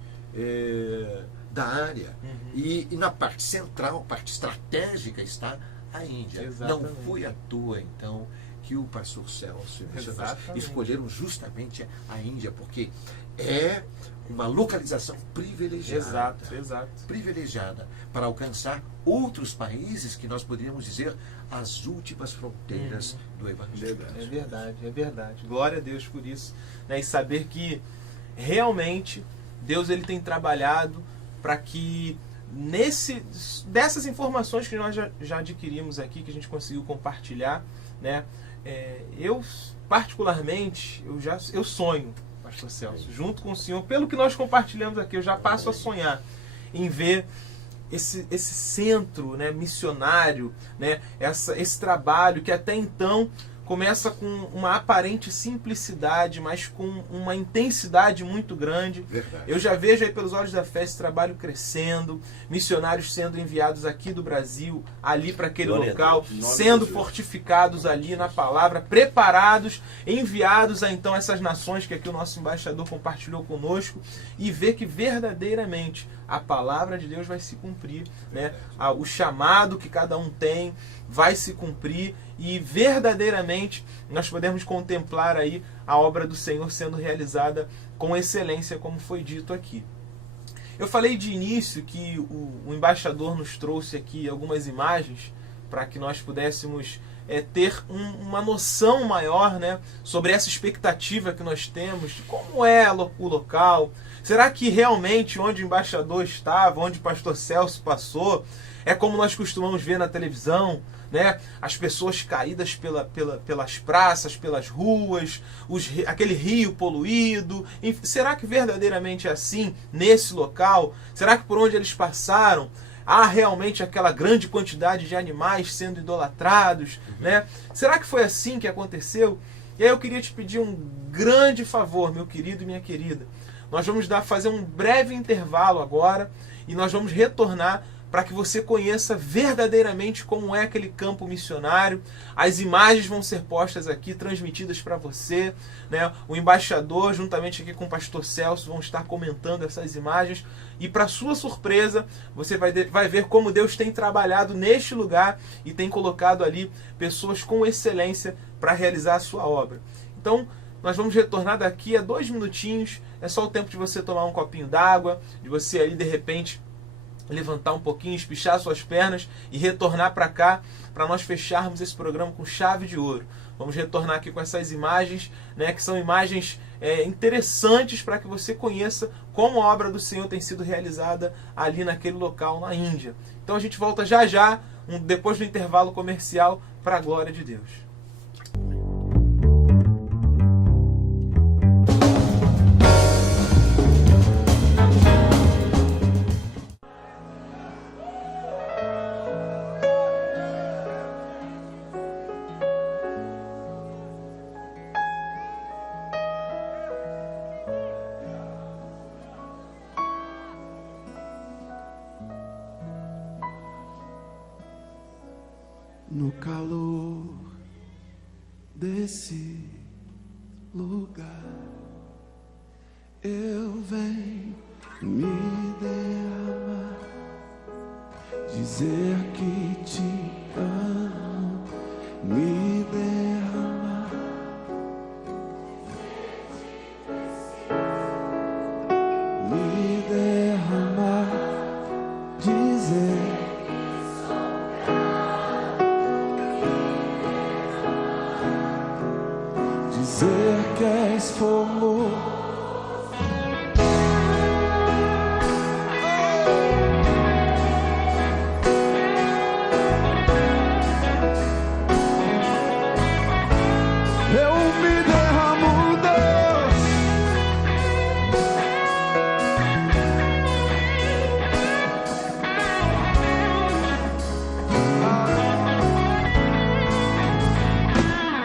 da área. E na parte central, parte estratégica, está a Índia. Exatamente. Não foi à toa, então, que o pastor Celso e os missionários escolheram justamente a Índia, porque é uma localização privilegiada. Exato. Privilegiada para alcançar outros países que nós poderíamos dizer as últimas fronteiras do Evangelho. É verdade. Glória a Deus por isso. Né? E saber que realmente Deus ele tem trabalhado para que dessas informações que nós já adquirimos aqui, que a gente conseguiu compartilhar, né? Eu particularmente, eu sonho, pastor Celso, junto com o senhor, pelo que nós compartilhamos aqui, eu já passo a sonhar em ver esse centro, né, missionário, né, esse trabalho que até então começa com uma aparente simplicidade, mas com uma intensidade muito grande. Verdade. Eu já vejo aí pelos olhos da fé esse trabalho crescendo, missionários sendo enviados aqui do Brasil, ali para aquele local, sendo fortificados ali na palavra, preparados, enviados a então essas nações que aqui o nosso embaixador compartilhou conosco, e ver que verdadeiramente a palavra de Deus vai se cumprir, né? O chamado que cada um tem vai se cumprir, e verdadeiramente nós podemos contemplar aí a obra do Senhor sendo realizada com excelência, como foi dito aqui. Eu falei de início que o embaixador nos trouxe aqui algumas imagens para que nós pudéssemos ter uma noção maior, né, sobre essa expectativa que nós temos de como é o local. Será que realmente onde o embaixador estava, onde o pastor Celso passou, é como nós costumamos ver na televisão, né? As pessoas caídas pelas praças, pelas ruas, aquele rio poluído? Será que verdadeiramente é assim nesse local? Será que por onde eles passaram há realmente aquela grande quantidade de animais sendo idolatrados, né? Será que foi assim que aconteceu? E aí eu queria te pedir um grande favor, meu querido e minha querida. Nós vamos fazer um breve intervalo agora e nós vamos retornar para que você conheça verdadeiramente como é aquele campo missionário. As imagens vão ser postas aqui, transmitidas para você, né? O embaixador, juntamente aqui com o pastor Celso, vão estar comentando essas imagens. E para sua surpresa, você vai ver como Deus tem trabalhado neste lugar e tem colocado ali pessoas com excelência para realizar a sua obra. Então, nós vamos retornar daqui a 2 minutinhos. É só o tempo de você tomar um copinho d'água, de você ali, de repente, levantar um pouquinho, espichar suas pernas e retornar para cá, para nós fecharmos esse programa com chave de ouro. Vamos retornar aqui com essas imagens, né, que são imagens interessantes para que você conheça como a obra do Senhor tem sido realizada ali naquele local na Índia. Então a gente volta já, depois do intervalo comercial, para a glória de Deus. No calor desse lugar, eu venho me derramar dizer que te amo, me derramar, me derramar, dizer que és fogo. Eu me derramo, Deus.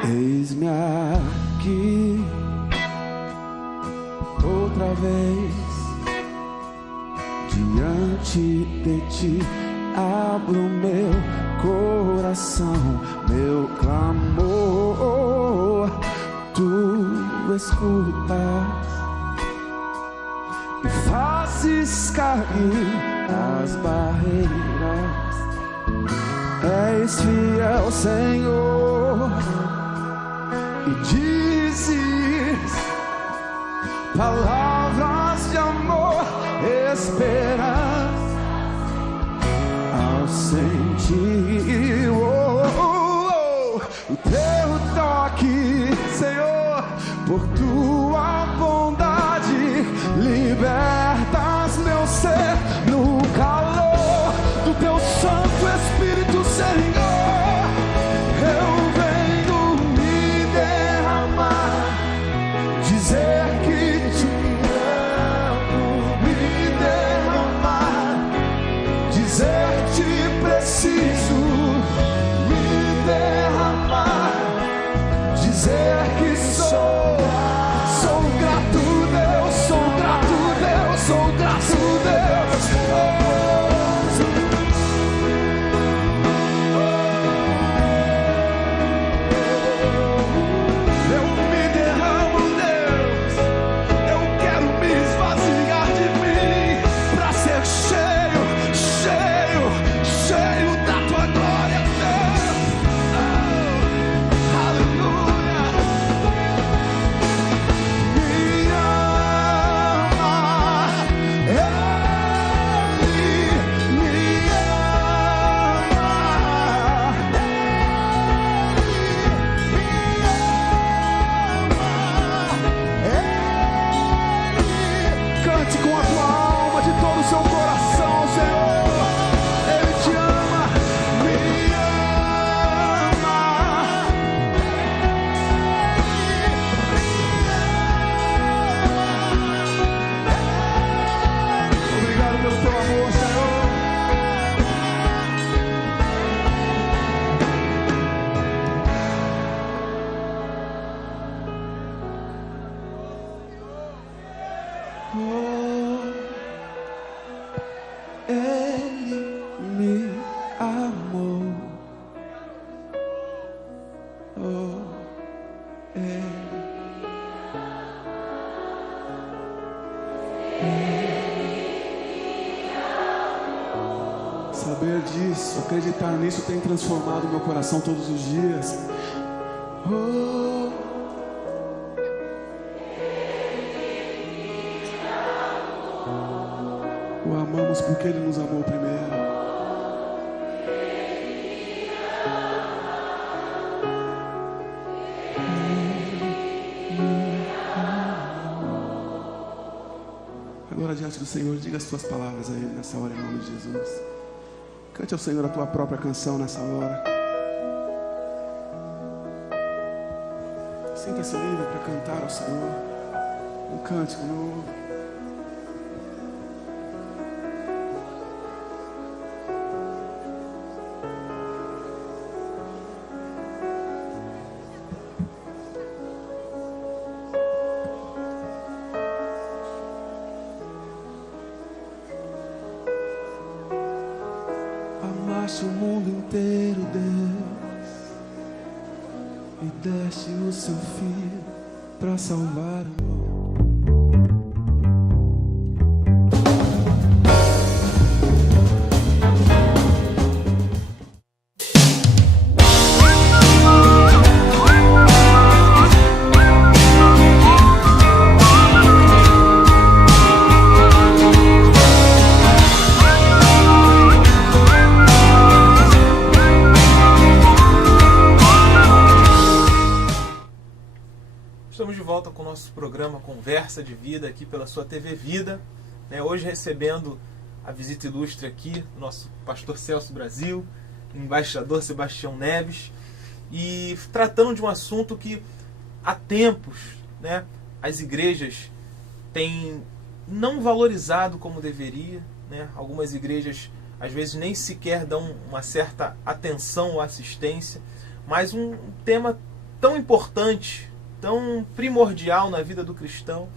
Eis-me aqui outra vez diante de ti, abro meu coração, meu clamor, tu escutas e fazes cair as barreiras. És fiel, Senhor, e dizes palavras de amor, esperança ao sentir o teu toque, Senhor, por tua bondade, libertas meu ser no calor do teu Santo Espírito, Senhor. Eu venho me derramar, dizer que te amo, me derramar, dizer te preciso, me derramar, dizer que sou grato, Deus, sou grato, Deus, sou grato, Deus. Eu me derramo, Deus, eu quero me esvaziar de mim, pra ser cheio, cheio, cheio da tua glória, Deus. Oh, aleluia. Me ama, Ele me cante com a tua alma, de todo o seu coração, Senhor. Ele te ama, me ama. Obrigado pelo teu amor, Senhor. Ele me amou. Saber disso, acreditar nisso tem transformado meu coração todos os dias. O amamos porque Ele nos amou primeiro. Agora, diante do Senhor, diga as tuas palavras a Ele nessa hora, em nome de Jesus. Cante ao Senhor a tua própria canção nessa hora. Sinta-se livre para cantar ao Senhor um cântico novo. Amaste o mundo inteiro, Deus, e deste o seu Filho para salvar o mundo. nosso programa Conversa de Vida aqui pela sua TV Vida. Hoje recebendo a visita ilustre aqui do nosso pastor Celso Brasil, embaixador Sebastião Neves, e tratando de um assunto que há tempos, as igrejas têm não valorizado como deveria. Algumas igrejas às vezes nem sequer dão uma certa atenção ou assistência, mas um tema tão importante, tão primordial na vida do cristão,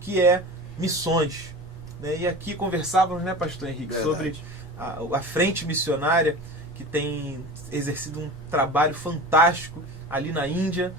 que é missões. E aqui conversávamos, pastor Henrique, sobre a frente missionária, que tem exercido um trabalho fantástico ali na Índia,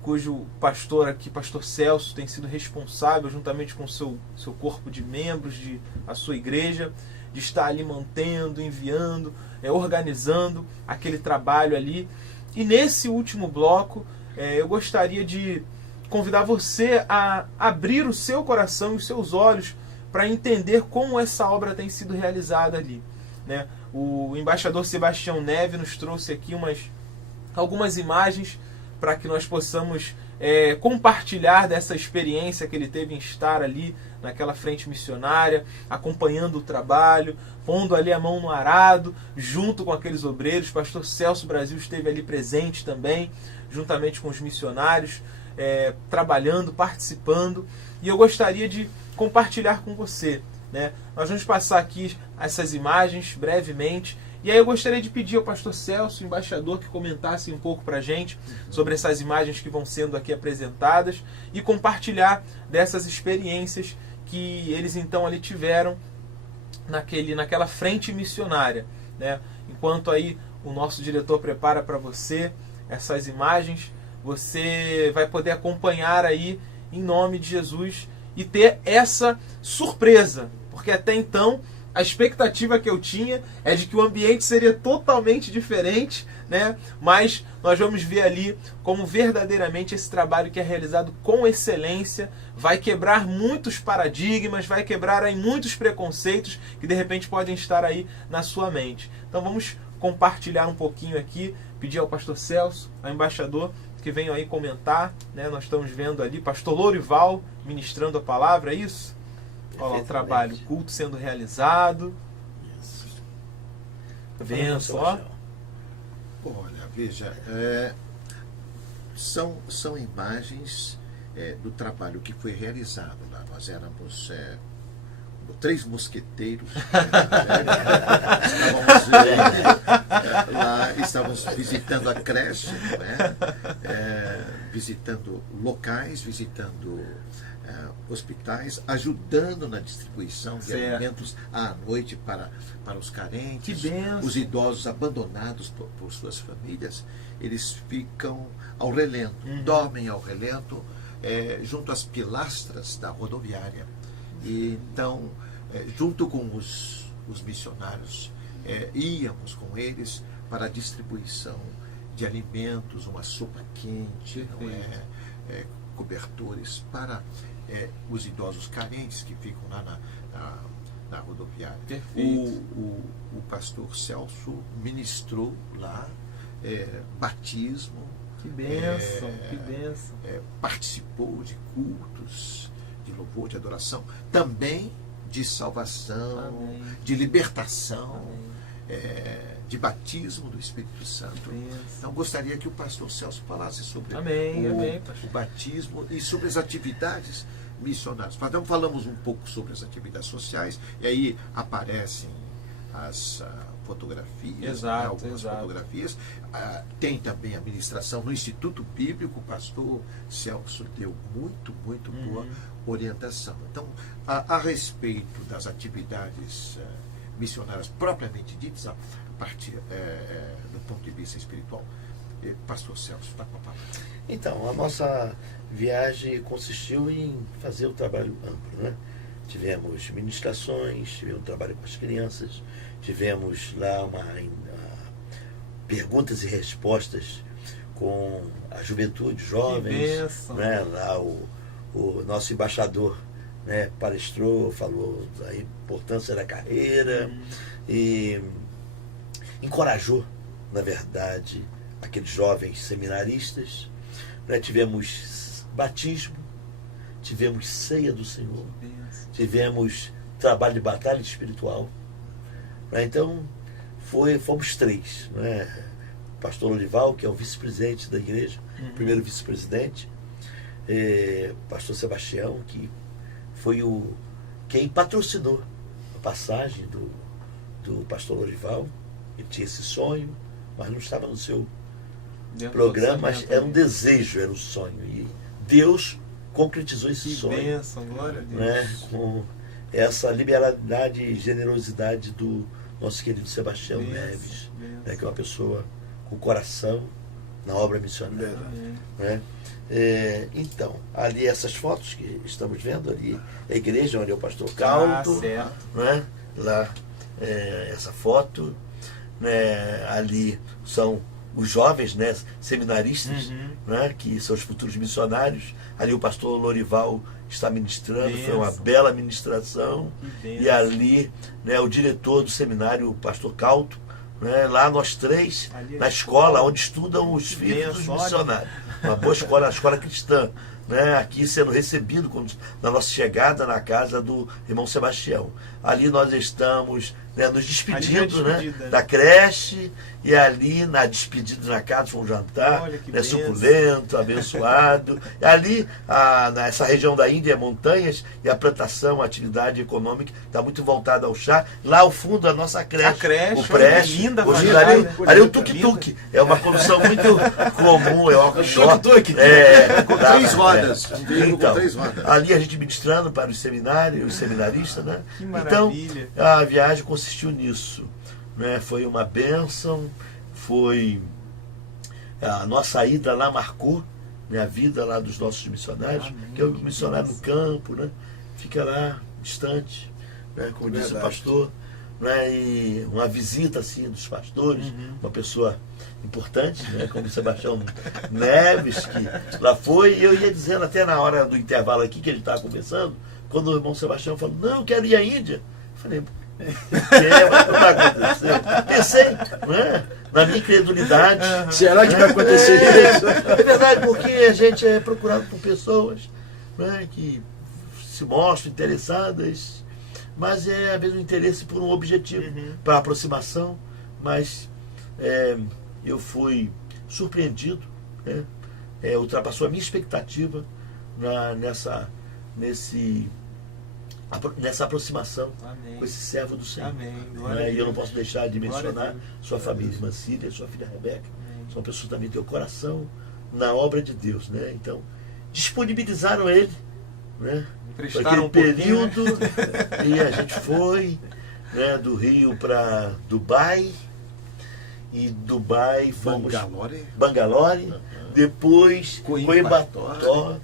cujo pastor aqui, pastor Celso, tem sido responsável, juntamente com o seu corpo de membros, a sua igreja, de estar ali mantendo, enviando, organizando aquele trabalho ali. E nesse último bloco, eu gostaria de convidar você a abrir o seu coração e os seus olhos para entender como essa obra tem sido realizada ali. O embaixador Sebastião Neves nos trouxe aqui algumas imagens para que nós possamos compartilhar dessa experiência que ele teve em estar ali naquela frente missionária, acompanhando o trabalho, pondo ali a mão no arado, junto com aqueles obreiros. O pastor Celso Brasil esteve ali presente também, juntamente com os missionários, trabalhando, participando. E eu gostaria de compartilhar com você. Nós vamos passar aqui essas imagens brevemente. E aí eu gostaria de pedir ao pastor Celso, embaixador, que comentasse um pouco para a gente sobre essas imagens que vão sendo aqui apresentadas e compartilhar dessas experiências que eles então ali tiveram naquela frente missionária. Enquanto aí o nosso diretor prepara para você essas imagens, você vai poder acompanhar aí em nome de Jesus e ter essa surpresa, porque até então a expectativa que eu tinha é de que o ambiente seria totalmente diferente, mas nós vamos ver ali como verdadeiramente esse trabalho que é realizado com excelência vai quebrar muitos paradigmas, vai quebrar aí muitos preconceitos que de repente podem estar aí na sua mente. Então vamos compartilhar um pouquinho aqui, pedir ao pastor Celso, ao embaixador, que venham aí comentar. Nós estamos vendo ali pastor Lorival ministrando a palavra, é isso? Olha lá o trabalho, culto sendo realizado. Isso. Benção, ó. Olha, veja, são imagens do trabalho que foi realizado lá. Nós éramos 3 mosqueteiros. Estávamos visitando a creche, visitando locais, visitando hospitais, ajudando na distribuição de alimentos à noite para os carentes. Os idosos abandonados por suas famílias, eles ficam ao relento, dormem ao relento, junto às pilastras da rodoviária. E então, junto com os missionários, íamos com eles para a distribuição de alimentos, uma sopa quente, cobertores para os idosos carentes que ficam lá na rodoviária. O pastor Celso ministrou lá batismo. Que bênção, que bênção. Participou de cultos de louvor, de adoração, também de salvação, amém, de libertação, de batismo do Espírito Santo. Então gostaria que o pastor Celso falasse sobre o batismo e sobre as atividades missionárias. Então falamos um pouco sobre as atividades sociais, e aí aparecem as fotografias, algumas fotografias. Tem também a ministração no Instituto Bíblico. O pastor Celso deu muito boa orientação. Então, a respeito das atividades missionárias propriamente ditas, a partir do ponto de vista espiritual, pastor Celso, está com a palavra. Então, a nossa viagem consistiu em fazer o trabalho amplo, Tivemos ministrações, tivemos trabalho com as crianças, tivemos lá perguntas e respostas com a juventude, jovens, lá o nosso embaixador palestrou, falou da importância da carreira e encorajou, na verdade, aqueles jovens seminaristas. Tivemos batismo, tivemos ceia do Senhor, Benção. tivemos trabalho de batalha espiritual, né? Então fomos 3, né? Pastor Lorival, que é o vice-presidente da igreja, primeiro vice-presidente, Pastor Sebastião, que foi quem patrocinou a passagem do Pastor Lorival. Ele tinha esse sonho, mas não estava no seu Dentro programa, do mas orçamento, era um né? desejo, era um sonho. E Deus concretizou esse Que sonho, bênção, glória a Deus. né? Com essa liberalidade e generosidade do nosso querido Sebastião Benção, Neves, benção. né? Que é uma pessoa com coração na obra missionária. Amém. Né? Então, ali essas fotos que estamos vendo ali, a igreja onde é o pastor Caldo, certo. né? Lá essa foto, né? Ali são os jovens, né? Seminaristas, né? Que são os futuros missionários. Ali o pastor Lorival está ministrando, foi uma Benção. bela ministração. Que E benção. ali, né, o diretor do seminário, o pastor Caldo, né? Lá nós 3, Ali é na escola onde estudam os Que filhos dos benção, olha. missionários. Uma boa escola, a escola cristã, né? Aqui sendo recebido na nossa chegada na casa do irmão Sebastião. Ali nós estamos, né, nos despedindo, Ali é a despedida, né, né? da creche, e ali na despedida na casa foi um jantar, Olha que né, bênção. suculento, abençoado. E ali, nessa região da Índia, montanhas, e a plantação, a atividade econômica está muito voltada ao chá. Lá ao fundo, a nossa creche. A creche, o prédio. olha, linda, Hoje, fachada. ali é o tuk-tuk. É uma condução muito comum, é o offshore. tuk-tuk. Com 3 rodas. Um veículo com Então, 3 rodas. ali a gente ministrando para os seminários, os seminaristas, né? Que Então, maravilha. a viagem consistiu nisso, né? Foi uma bênção, foi a nossa ida lá marcou, né, a vida lá dos nossos missionários, Amém. que é o missionário no campo, né? Fica lá distante, né? Como disse o Verdade. pastor, né? E uma visita assim dos pastores, uma pessoa importante, né? Como o Sebastião Neves, que lá foi, e eu ia dizendo até na hora do intervalo aqui que ele estava conversando, quando o irmão Sebastião falou, não, eu quero ir à Índia. Eu falei, mas não vai acontecer. Pensei, né, na minha incredulidade. Será que vai acontecer isso? É verdade, porque a gente é procurado por pessoas, né, que se mostram interessadas, mas é às vezes um interesse por um objetivo, para aproximação, mas eu fui surpreendido, né, ultrapassou a minha expectativa nessa aproximação Amém. com esse servo do Senhor. Amém. Né? Glória a E eu não Deus. posso deixar de Glória a mencionar Deus. sua família, irmã Cília, sua filha Rebeca. Amém. São pessoas que também têm o coração na obra de Deus, né? Então, disponibilizaram ele, né? Por Emprestaram aquele um pouquinho, né? período, e a gente foi, né, do Rio para Dubai, e Dubai fomos Bangalore. Bangalore, depois Coimbatore. Coimbatore,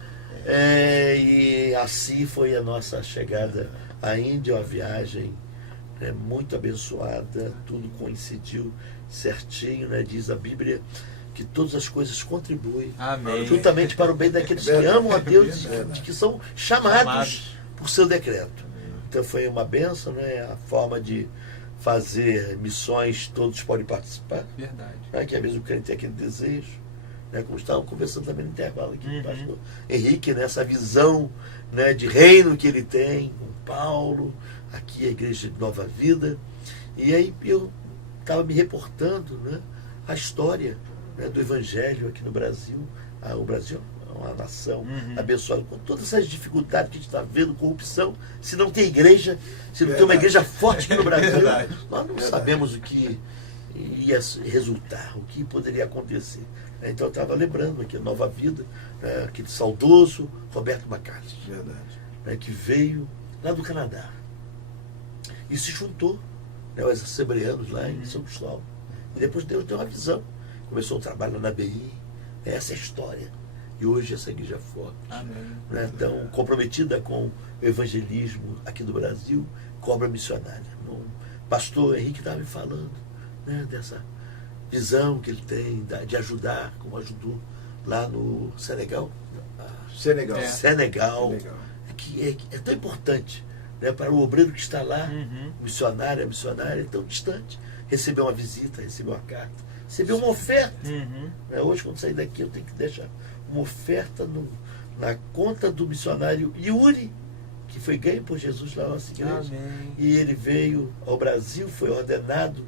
e assim foi a nossa chegada à Índia, uma viagem, né, muito abençoada, tudo coincidiu certinho, né, diz a Bíblia que todas as coisas contribuem Amém. juntamente para o bem daqueles que amam a Deus e de que são chamados por seu decreto. Então foi uma bênção, né, a forma de fazer missões, todos podem participar, Verdade. né, que às vezes o crente tem aquele desejo, né, como estávamos conversando também no intervalo aqui com o pastor Henrique, né, essa visão, né, de reino que ele tem com Paulo, aqui a Igreja de Nova Vida. E aí eu estava me reportando, né, a história, né, do Evangelho aqui no Brasil. O Brasil é uma nação abençoada com todas essas dificuldades que a gente está vendo, corrupção. Se não tem igreja, se não tem uma igreja forte aqui no Brasil, Verdade. nós não sabemos o que ia resultar, o que poderia acontecer. Então eu estava lembrando aqui, Nova Vida, né, aquele saudoso Roberto Macalester, Verdade. né, que veio lá do Canadá e se juntou, né, aos assembleanos lá em São Cristóvão. E depois Deus deu uma visão. Começou o trabalho na BI, essa é a história. E hoje essa igreja é forte, Amém. né, tão comprometida com o evangelismo aqui do Brasil, com a obra missionária. O pastor Henrique estava me falando, né, dessa visão que ele tem de ajudar, como ajudou lá no Senegal. Senegal. É. Senegal, Legal. que é tão importante, né, para o obreiro que está lá, Uhum. o missionário, a missionária, tão distante, receber uma visita, receber uma carta, receber uma oferta. Uhum. Hoje, quando sair daqui, eu tenho que deixar uma oferta na conta do missionário Yuri, que foi ganho por Jesus lá na nossa igreja. Amém. E ele veio ao Brasil, foi ordenado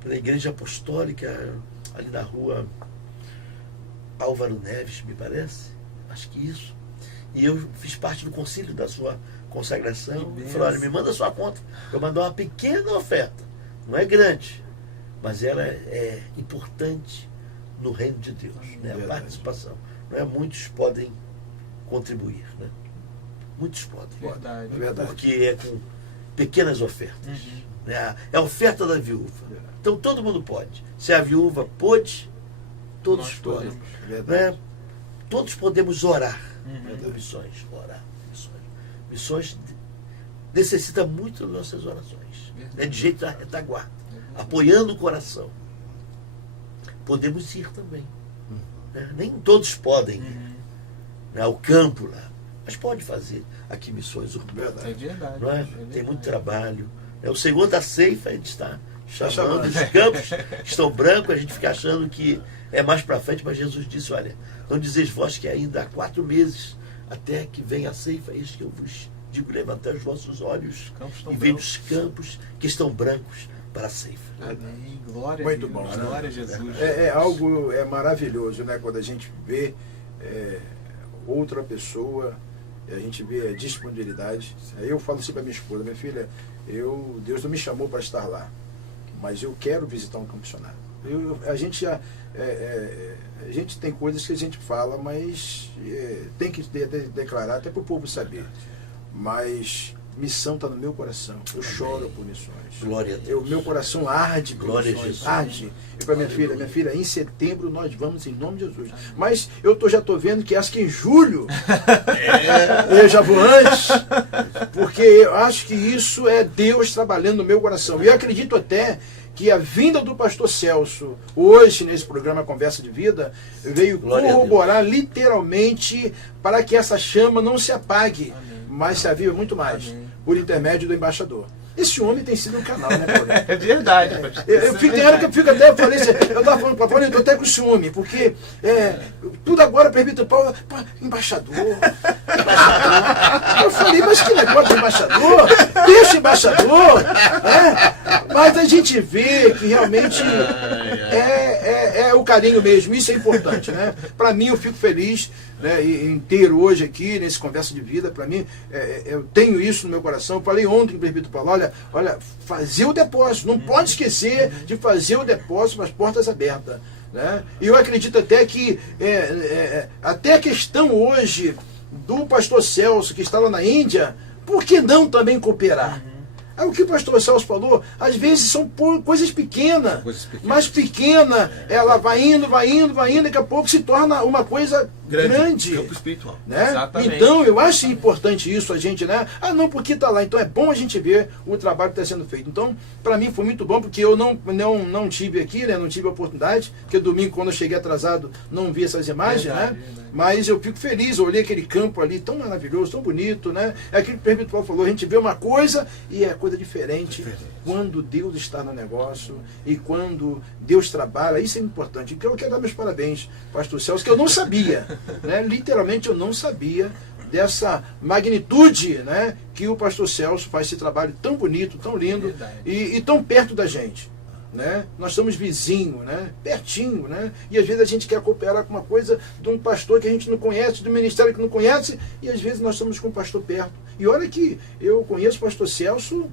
pela Igreja Apostólica, ali na rua Álvaro Neves, me parece. Acho que isso. E eu fiz parte do concílio da sua consagração. Que Ele falou, olha, me manda a sua conta. Eu mandei uma pequena oferta. Não é grande, mas ela é importante no reino de Deus, né? A participação. Não é? Muitos podem contribuir, né? Muitos podem. Verdade. Verdade. Porque é com pequenas ofertas. Né? É a oferta da viúva. Então todo mundo pode. Se a viúva pôde, todos Nós podem. podemos. Verdade. Né? Todos podemos orar. Missões, orar. Missões necessita muito das nossas orações. Né? De jeito da retaguarda. Apoiando o coração. Podemos ir também. Né? Nem todos podem ir, né? Ao campo lá. Mas pode fazer aqui missões urbanas. É verdade. Não é? É verdade. Tem muito trabalho. O Senhor da ceifa, ele está chamando chamando. os campos que estão brancos, a gente fica achando que é mais para frente, mas Jesus disse, olha, não dizeis vós que ainda há 4 meses até que venha a ceifa, eis que eu vos digo, levantai os vossos olhos Campos estão e vejam brancos. os campos que estão brancos para a ceifa. Amém. Glória Muito a Deus. bom, né? Glória a Jesus. Algo maravilhoso, né? Quando a gente vê outra pessoa, a gente vê a disponibilidade. Eu falo assim para minha esposa, minha filha, Deus não me chamou para estar lá, mas eu quero visitar um campo missionário. A gente tem coisas que a gente fala, mas tem que declarar até para o povo saber. Mas missão está no meu coração. Eu choro por missões. Glória a Deus. Meu coração arde por Glória a missões. Jesus. Arde. E para minha filha, em setembro nós vamos em nome de Jesus. Mas eu já estou vendo que acho que em julho eu já vou antes, porque eu acho que isso é Deus trabalhando no meu coração. E eu acredito até que a vinda do pastor Celso, hoje nesse programa Conversa de Vida, veio corroborar literalmente para que essa chama não se apague, mas se avive muito mais, por intermédio do embaixador. Esse homem tem sido um canal, né, Paulo? É verdade. Tem hora que eu fico até, eu estava falando para Paulo, eu estou até com ciúme, porque tudo agora, presbítero Paulo, embaixador. Eu falei, mas que negócio de embaixador? Deixa o embaixador. Mas a gente vê que realmente é o carinho mesmo, isso é importante, né? Para mim, eu fico feliz, né, inteiro hoje aqui, nesse Conversa de Vida. Para mim, eu tenho isso no meu coração. Eu falei ontem com o presbítero Paulo, olha, fazer o depósito, não pode esquecer de fazer o depósito com as portas abertas. Né? E eu acredito até que até a questão hoje do pastor Celso, que está lá na Índia, por que não também cooperar? É o que o pastor Celso falou, às vezes são coisas pequenas, mas pequena, ela vai indo, daqui a pouco se torna uma coisa grande. Campo espiritual. Né? Exatamente. Então eu acho importante isso, a gente, né? Não, porque está lá. Então é bom a gente ver o trabalho que está sendo feito. Então, para mim foi muito bom, porque eu não tive aqui, né? Não tive a oportunidade, porque domingo, quando eu cheguei atrasado, não vi essas imagens, Verdade, né? verdade. Mas eu fico feliz, eu olhei aquele campo ali tão maravilhoso, tão bonito, né? É aquilo que o presbítero Paulo falou, a gente vê uma coisa e é coisa diferente quando Deus está no negócio e quando Deus trabalha, isso é importante. Então eu quero dar meus parabéns, pastor Celso, que eu não sabia, né? Literalmente eu não sabia dessa magnitude, né? Que o pastor Celso faz esse trabalho tão bonito, tão lindo e tão perto da gente. Né? Nós somos vizinhos, né? Pertinho, né? E às vezes a gente quer cooperar com uma coisa de um pastor que a gente não conhece, do ministério que não conhece, e às vezes nós estamos com um pastor perto. E olha que eu conheço o pastor Celso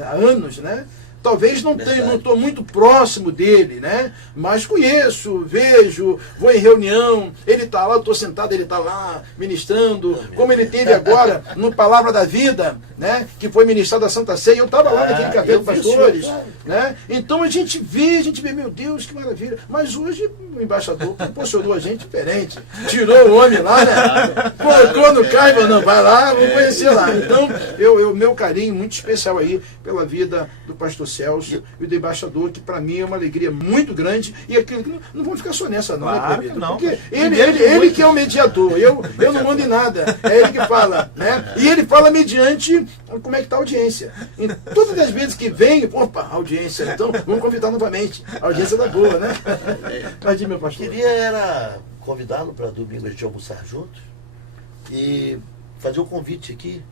há anos, né? Talvez não estou muito próximo dele, né? Mas conheço, vejo, vou em reunião, ele está lá, eu estou sentado, ele está lá ministrando, como ele teve agora no Palavra da Vida, né? Que foi ministrado a Santa Ceia, eu estava lá naquele café dos pastores, né? Então a gente vê, meu Deus, que maravilha. Mas hoje o embaixador proporcionou a gente diferente, tirou o homem lá, né? Colocou no carro, não, vai lá, vamos conhecer lá. Então, meu carinho muito especial aí pela vida do pastor Celso e do embaixador, que para mim é uma alegria muito grande, e aquilo que não vamos ficar só nessa não, claro, né, não, porque ele que é o mediador, eu não mando em nada, é ele que fala, né? E ele fala mediante como é que está a audiência. E todas as vezes que vem, opa, audiência, então vamos convidar novamente, a audiência da boa, né? Mas meu pastor. Queria era convidá-lo para domingo a gente almoçar juntos. E fazer um convite aqui,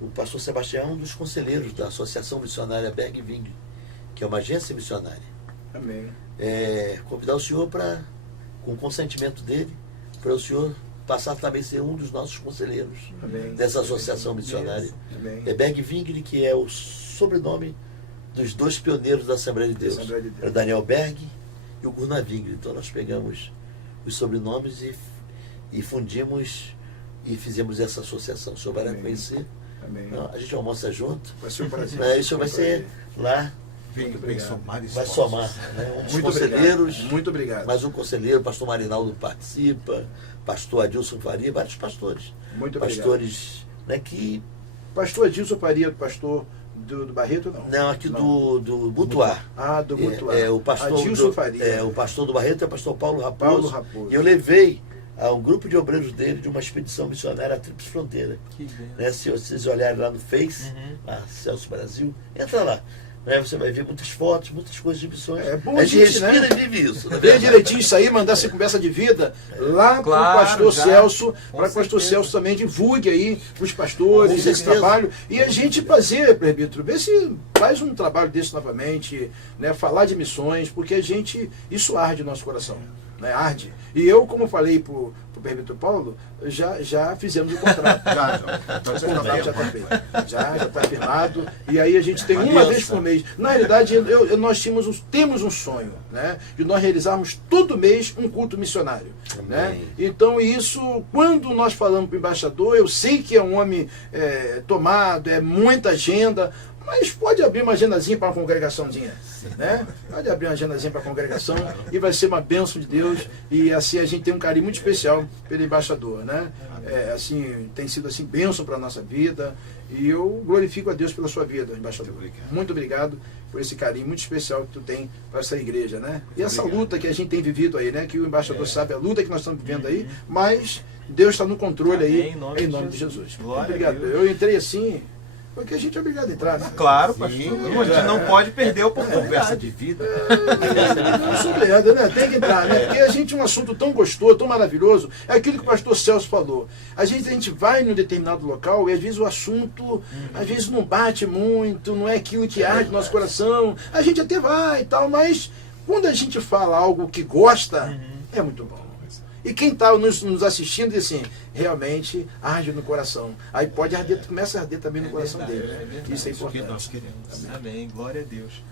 o pastor Sebastião é um dos conselheiros da Associação Missionária Berg Ving, que é uma agência missionária. Amém. Convidar o senhor para, com o consentimento dele, para o senhor passar também a ser um dos nossos conselheiros. Amém. Dessa associação missionária. Amém. É Berg Ving, que é o sobrenome dos dois pioneiros da Assembleia de Deus. Assembleia de Deus. É Daniel Berg e o Gunnar Vingre. Então nós pegamos os sobrenomes e fundimos e fizemos essa associação. O senhor vai lá Amém. conhecer. Amém. Não, a gente almoça junto. Vai ser um prazer. Isso vai ser lá, Vem obrigado. somar vai somar. Né? Um dos Muito conselheiros, obrigado. Muito obrigado. mais um conselheiro, pastor Marinaldo participa, pastor Adilson Faria, vários pastores. Muito obrigado. Pastores, né, que... Pastor Adilson Faria, pastor do Barreto, não? Não, aqui do Butuá. Ah, do Mutuá. O pastor Adilson Faria. o pastor do Barreto é o pastor Paulo Raposo. Paulo Raposo. E eu levei a um grupo de obreiros dele de uma expedição missionária à Tríplice Fronteira. Que bem. Né, se vocês olharem lá no Face, Uhum. a Celso Brasil, entra lá. Né, você vai ver muitas fotos, muitas coisas de missões. É bom a gente gente, respira né? e vive isso. Ver direitinho isso aí, mandar essa conversa de vida lá Claro, para o pastor já. Celso, Com para que o pastor certeza. Celso também divulgue aí os pastores, Com esse certeza. trabalho. E a gente fazer, presbítero, ver se faz um trabalho desse novamente, né? Falar de missões, porque a gente, isso arde no nosso coração. Né? Arde. E eu, como falei para o presbítero Paulo, já fizemos o contrato. Então O você está contrato já bem. está feito. Já está firmado. E aí a gente tem uma Aliança. vez por mês. Na realidade, nós temos um sonho, né? De nós realizarmos todo mês um culto missionário. Né? Amém. Então isso, quando nós falamos para o embaixador, eu sei que é um homem tomado, é muita agenda, mas pode abrir uma agendazinha para uma congregaçãozinha. Né? Pode abrir uma agendazinha para a congregação e vai ser uma bênção de Deus. E assim a gente tem um carinho muito especial pelo embaixador. Né? Assim, tem sido assim bênção para a nossa vida. E eu glorifico a Deus pela sua vida, embaixador. Muito obrigado por esse carinho muito especial que tu tem para essa igreja, né? E essa luta que a gente tem vivido aí, né? Que o embaixador sabe a luta que nós estamos vivendo aí, mas Deus está no controle aí, Amém, em nome de Jesus. Glória Muito obrigado. a Deus. Eu entrei assim, porque a gente é obrigado a entrar, né? Claro, pastor. A gente não pode perder a Conversa oportunidade. de vida. Não sou obrigado, né? Tem que entrar, né? Porque a gente um assunto tão gostoso, tão maravilhoso, é aquilo que o pastor Celso falou. Às vezes a gente vai num determinado local e às vezes o assunto, às vezes não bate muito, não é aquilo que arde no nosso coração. A gente até vai e tal, mas quando a gente fala algo que gosta, é muito bom. E quem está nos assistindo diz assim, realmente arde no coração. Aí pode arder, começa a arder também no coração verdade, dele. é Né? verdade. Isso é Isso que importante. nós queremos. Amém, glória a Deus.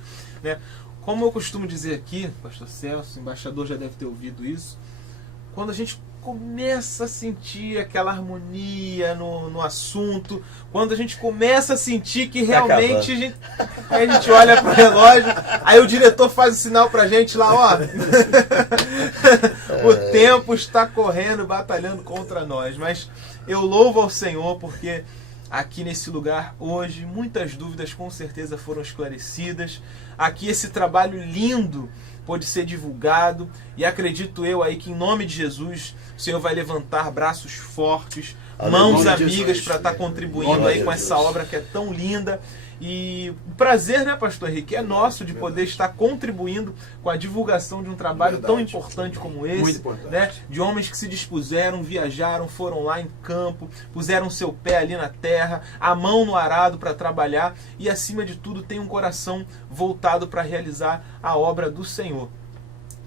Né? Como eu costumo dizer aqui, pastor Celso, o embaixador já deve ter ouvido isso, quando a gente começa a sentir aquela harmonia no assunto, quando a gente começa a sentir que realmente a gente olha para o relógio, aí o diretor faz o sinal para a gente lá, ó, o tempo está correndo, batalhando contra nós, mas eu louvo ao Senhor porque aqui nesse lugar hoje muitas dúvidas com certeza foram esclarecidas, aqui esse trabalho lindo pode ser divulgado e acredito eu aí que em nome de Jesus o Senhor vai levantar braços fortes, mãos Nome de amigas Jesus. para estar contribuindo Nome aí de com Jesus. essa obra que é tão linda. E o prazer, né, pastor Henrique, é nosso de poder estar contribuindo com a divulgação de um trabalho Verdade. tão importante como esse, Muito importante. né? De homens que se dispuseram, viajaram, foram lá em campo, puseram seu pé ali na terra, a mão no arado para trabalhar e, acima de tudo, tem um coração voltado para realizar a obra do Senhor.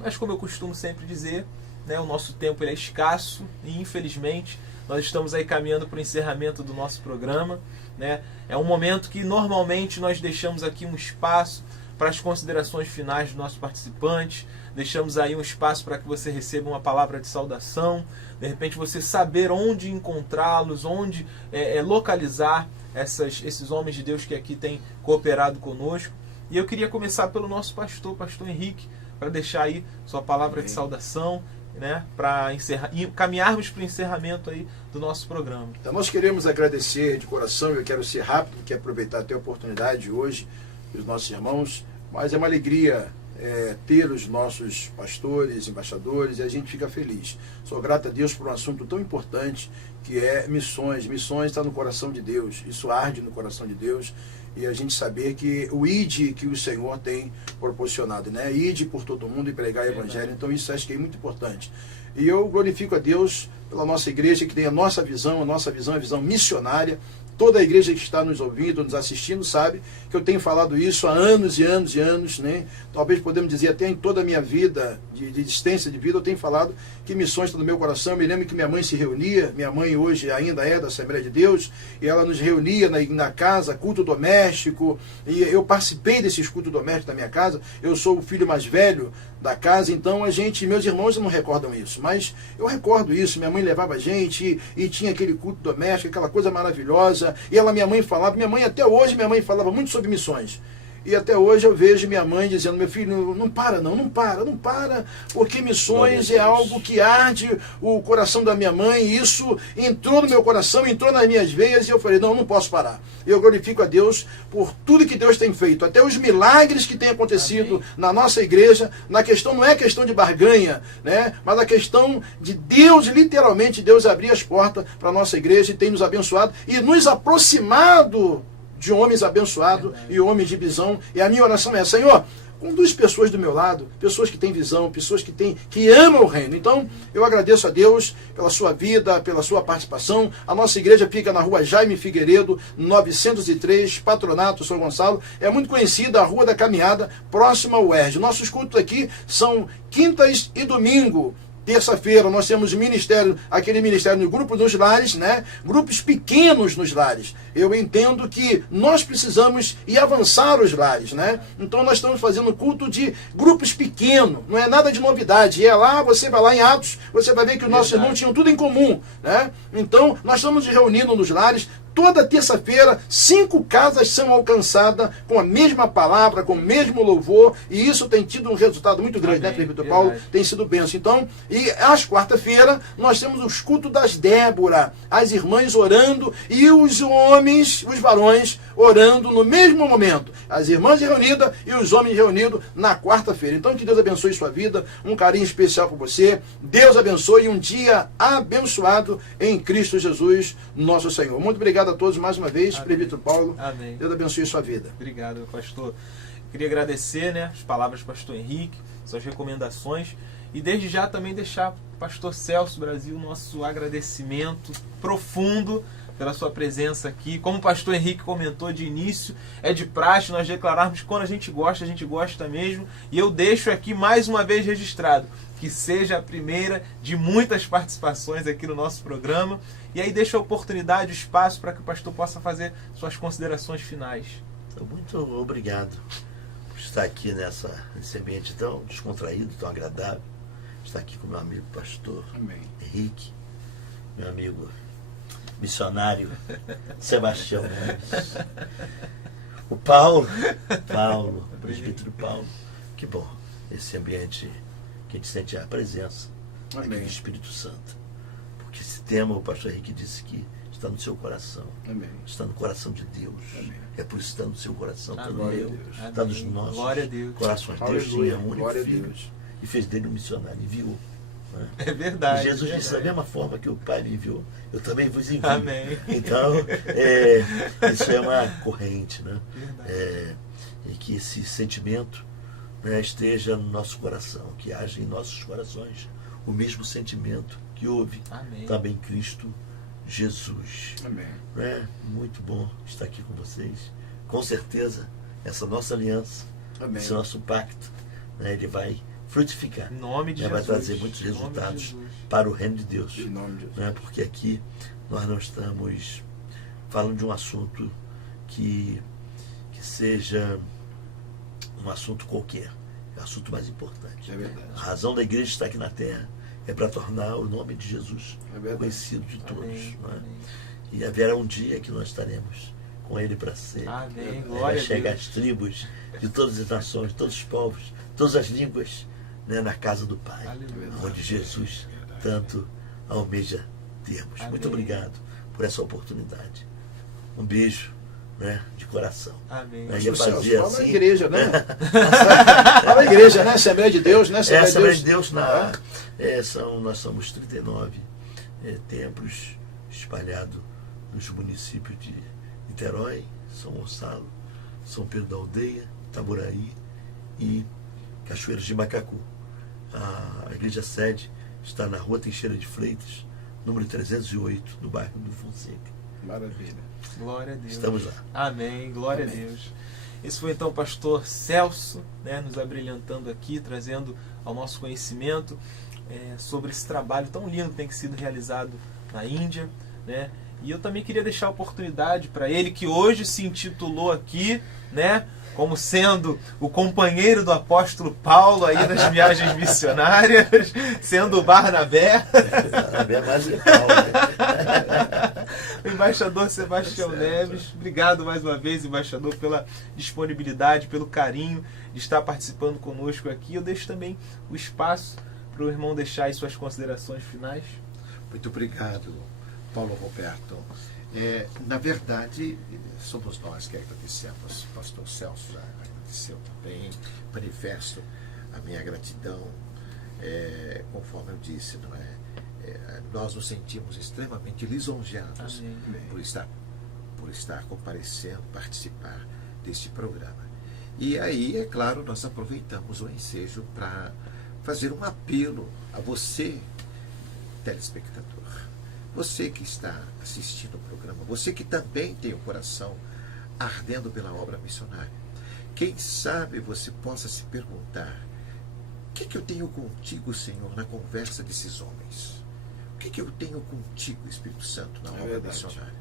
Mas, como eu costumo sempre dizer, né, o nosso tempo ele é escasso e, infelizmente, nós estamos aí caminhando para o encerramento do nosso programa. Né? É um momento que normalmente nós deixamos aqui um espaço para as considerações finais dos nossos participantes, deixamos aí um espaço para que você receba uma palavra de saudação, de repente você saber onde encontrá-los, onde localizar esses homens de Deus que aqui têm cooperado conosco. E eu queria começar pelo nosso pastor Henrique, para deixar aí sua palavra de saudação, né, para encerrar e caminharmos para o encerramento aí do nosso programa. Então nós queremos agradecer de coração, eu quero ser rápido, quero aproveitar até a oportunidade de hoje dos nossos irmãos, mas é uma alegria ter os nossos pastores, embaixadores, e a gente fica feliz. Sou grato a Deus por um assunto tão importante que é missões. Missões está no coração de Deus, isso arde no coração de Deus, e a gente saber que o ide que o Senhor tem proporcionado, né? Ide por todo mundo e pregar o Evangelho. Então isso acho que é muito importante. E eu glorifico a Deus pela nossa igreja, que tem a nossa visão é a visão missionária. Toda a igreja que está nos ouvindo, nos assistindo, sabe que eu tenho falado isso há anos e anos e anos, né? Talvez podemos dizer até em toda a minha vida, de existência de vida, eu tenho falado que missões estão no meu coração. Eu me lembro que minha mãe se reunia, minha mãe hoje ainda é da Assembleia de Deus, e ela nos reunia na casa, culto doméstico, e eu participei desses cultos domésticos da minha casa. Eu sou o filho mais velho da casa, então meus irmãos não recordam isso, mas eu recordo isso. Minha mãe levava a gente e tinha aquele culto doméstico, aquela coisa maravilhosa, e minha mãe falava muito sobre missões. E até hoje eu vejo minha mãe dizendo: meu filho, não para, porque missões é algo que arde o coração da minha mãe. E isso entrou no meu coração, entrou nas minhas veias, e eu falei: não posso parar. Eu glorifico a Deus por tudo que Deus tem feito, até os milagres que têm acontecido Amém. na nossa igreja. Não é questão de barganha, né? Mas a questão de Deus, literalmente, Deus abrir as portas para a nossa igreja e tem nos abençoado e nos aproximado de homens abençoados e homens de visão. E a minha oração é: Senhor, conduz pessoas do meu lado, pessoas que têm visão, pessoas que amam o reino. Então, eu agradeço a Deus pela sua vida, pela sua participação. A nossa igreja fica na rua Jaime Figueiredo, 903, Patronato, São Gonçalo. É muito conhecida a Rua da Caminhada, próxima ao UERJ. Nossos cultos aqui são quintas e domingo. Terça-feira nós temos aquele ministério no grupo nos lares, né? Grupos pequenos nos lares. Eu entendo que nós precisamos ir avançar os lares, né? Então nós estamos fazendo culto de grupos pequenos, não é nada de novidade. Você vai lá em Atos, você vai ver que os nossos irmãos tinham tudo em comum, né? Então nós estamos nos reunindo nos lares. Toda terça-feira, 5 casas são alcançadas com a mesma palavra, com o mesmo louvor, e isso tem tido um resultado muito grande, né, Presbítero Paulo? Tem sido bênção. Então, e às quarta-feira, nós temos os cultos das Débora, as irmãs orando e os homens, os varões, orando no mesmo momento. As irmãs reunidas e os homens reunidos na quarta-feira. Então, que Deus abençoe sua vida, um carinho especial por você. Deus abençoe um dia abençoado em Cristo Jesus, nosso Senhor. Muito obrigado a todos mais uma vez, Presbítero Paulo. Amém. Deus abençoe sua vida. Obrigado, pastor. Queria agradecer, né, as palavras do pastor Henrique, suas recomendações, e desde já também deixar para o pastor Celso Brasil nosso agradecimento profundo pela sua presença aqui. Como o pastor Henrique comentou de início, é de praxe nós declararmos que quando a gente gosta mesmo, e eu deixo aqui mais uma vez registrado que seja a primeira de muitas participações aqui no nosso programa. E aí deixa a oportunidade, o espaço para que o pastor possa fazer suas considerações finais. Então, muito obrigado por estar aqui nesse ambiente tão descontraído, tão agradável. Estar aqui com meu amigo pastor Henrique, meu amigo missionário Sebastião Gomes, o Paulo, o presbítero Paulo. Que bom, esse ambiente que a gente sente a presença do Espírito Santo. Porque esse tema, o pastor Henrique disse que está no seu coração. Amém. Está no coração de Deus. Amém. É por isso que está no seu coração Amém. também. Glória a Deus. Está nos nossos Glória a Deus. corações. Deus Aleluia. tinha um único Glória a filho Deus. e fez dele um missionário, enviou. Né? É verdade. E Jesus é disse: da verdade. mesma forma que o Pai me enviou, eu também vos envio. Amém. Então, isso é uma corrente, né? Verdade. E que esse sentimento, né, esteja no nosso coração, que haja em nossos corações o mesmo sentimento que houve Amém. também em Cristo Jesus. Amém. Né? Muito bom estar aqui com vocês. Com certeza, essa nossa aliança, Amém. esse nosso pacto, né, ele vai frutificar. Em nome de Vai Jesus. trazer muitos Em nome de resultados Jesus. para o reino de Deus. Em nome de Jesus. Né? Porque aqui nós não estamos falando de um assunto que seja um assunto qualquer. É o assunto mais importante. É verdade. A razão da igreja estar aqui na terra é para tornar o nome de Jesus É verdade. conhecido de todos. Amém. Não é? Amém. E haverá um dia que nós estaremos com ele para sempre. Amém. Vai Glória a chegar Deus. as tribos de todas as nações, todos os povos, todas as línguas, né, na casa do Pai, Aleluia. onde Jesus tanto almeja termos. Amém. Muito obrigado por essa oportunidade. Um beijo, né, de coração. Amém. Aí ia Celso, fazer fala assim. a igreja, né? Fala a igreja, né? Assembleia de Deus, né? É, Assembleia de Deus, nós somos 39 templos espalhados nos municípios de Niterói, São Gonçalo São Pedro da Aldeia, Itaboraí e Cachoeiras de Macacu. A igreja sede está na Rua Teixeira de Freitas, número 308, no bairro do Fonseca. Maravilha. Glória a Deus. Estamos lá. Amém, glória Amém. a Deus. Esse foi então o pastor Celso, né, nos abrilhantando aqui, trazendo ao nosso conhecimento sobre esse trabalho tão lindo que tem sido realizado na Índia, né? E eu também queria deixar a oportunidade para ele, que hoje se intitulou aqui, né, como sendo o companheiro do apóstolo Paulo aí nas viagens missionárias, sendo o Barnabé. Barnabé é mais legal, né? O embaixador Sebastião Neves, obrigado mais uma vez, embaixador, pela disponibilidade, pelo carinho de estar participando conosco aqui. Eu deixo também o espaço para o irmão deixar aí suas considerações finais. Muito obrigado, Paulo Roberto. Na verdade, somos nós que agradecemos. O pastor Celso já agradeceu também. Manifesto a minha gratidão, conforme eu disse, não é? Nós nos sentimos extremamente lisonjeados por estar comparecendo, participar deste programa. E aí, é claro, nós aproveitamos o ensejo para fazer um apelo a você, telespectador. Você que está assistindo o programa, você que também tem o coração ardendo pela obra missionária. Quem sabe você possa se perguntar: o que eu tenho contigo, Senhor, na conversa desses homens? O que eu tenho contigo, Espírito Santo, na obra missionária?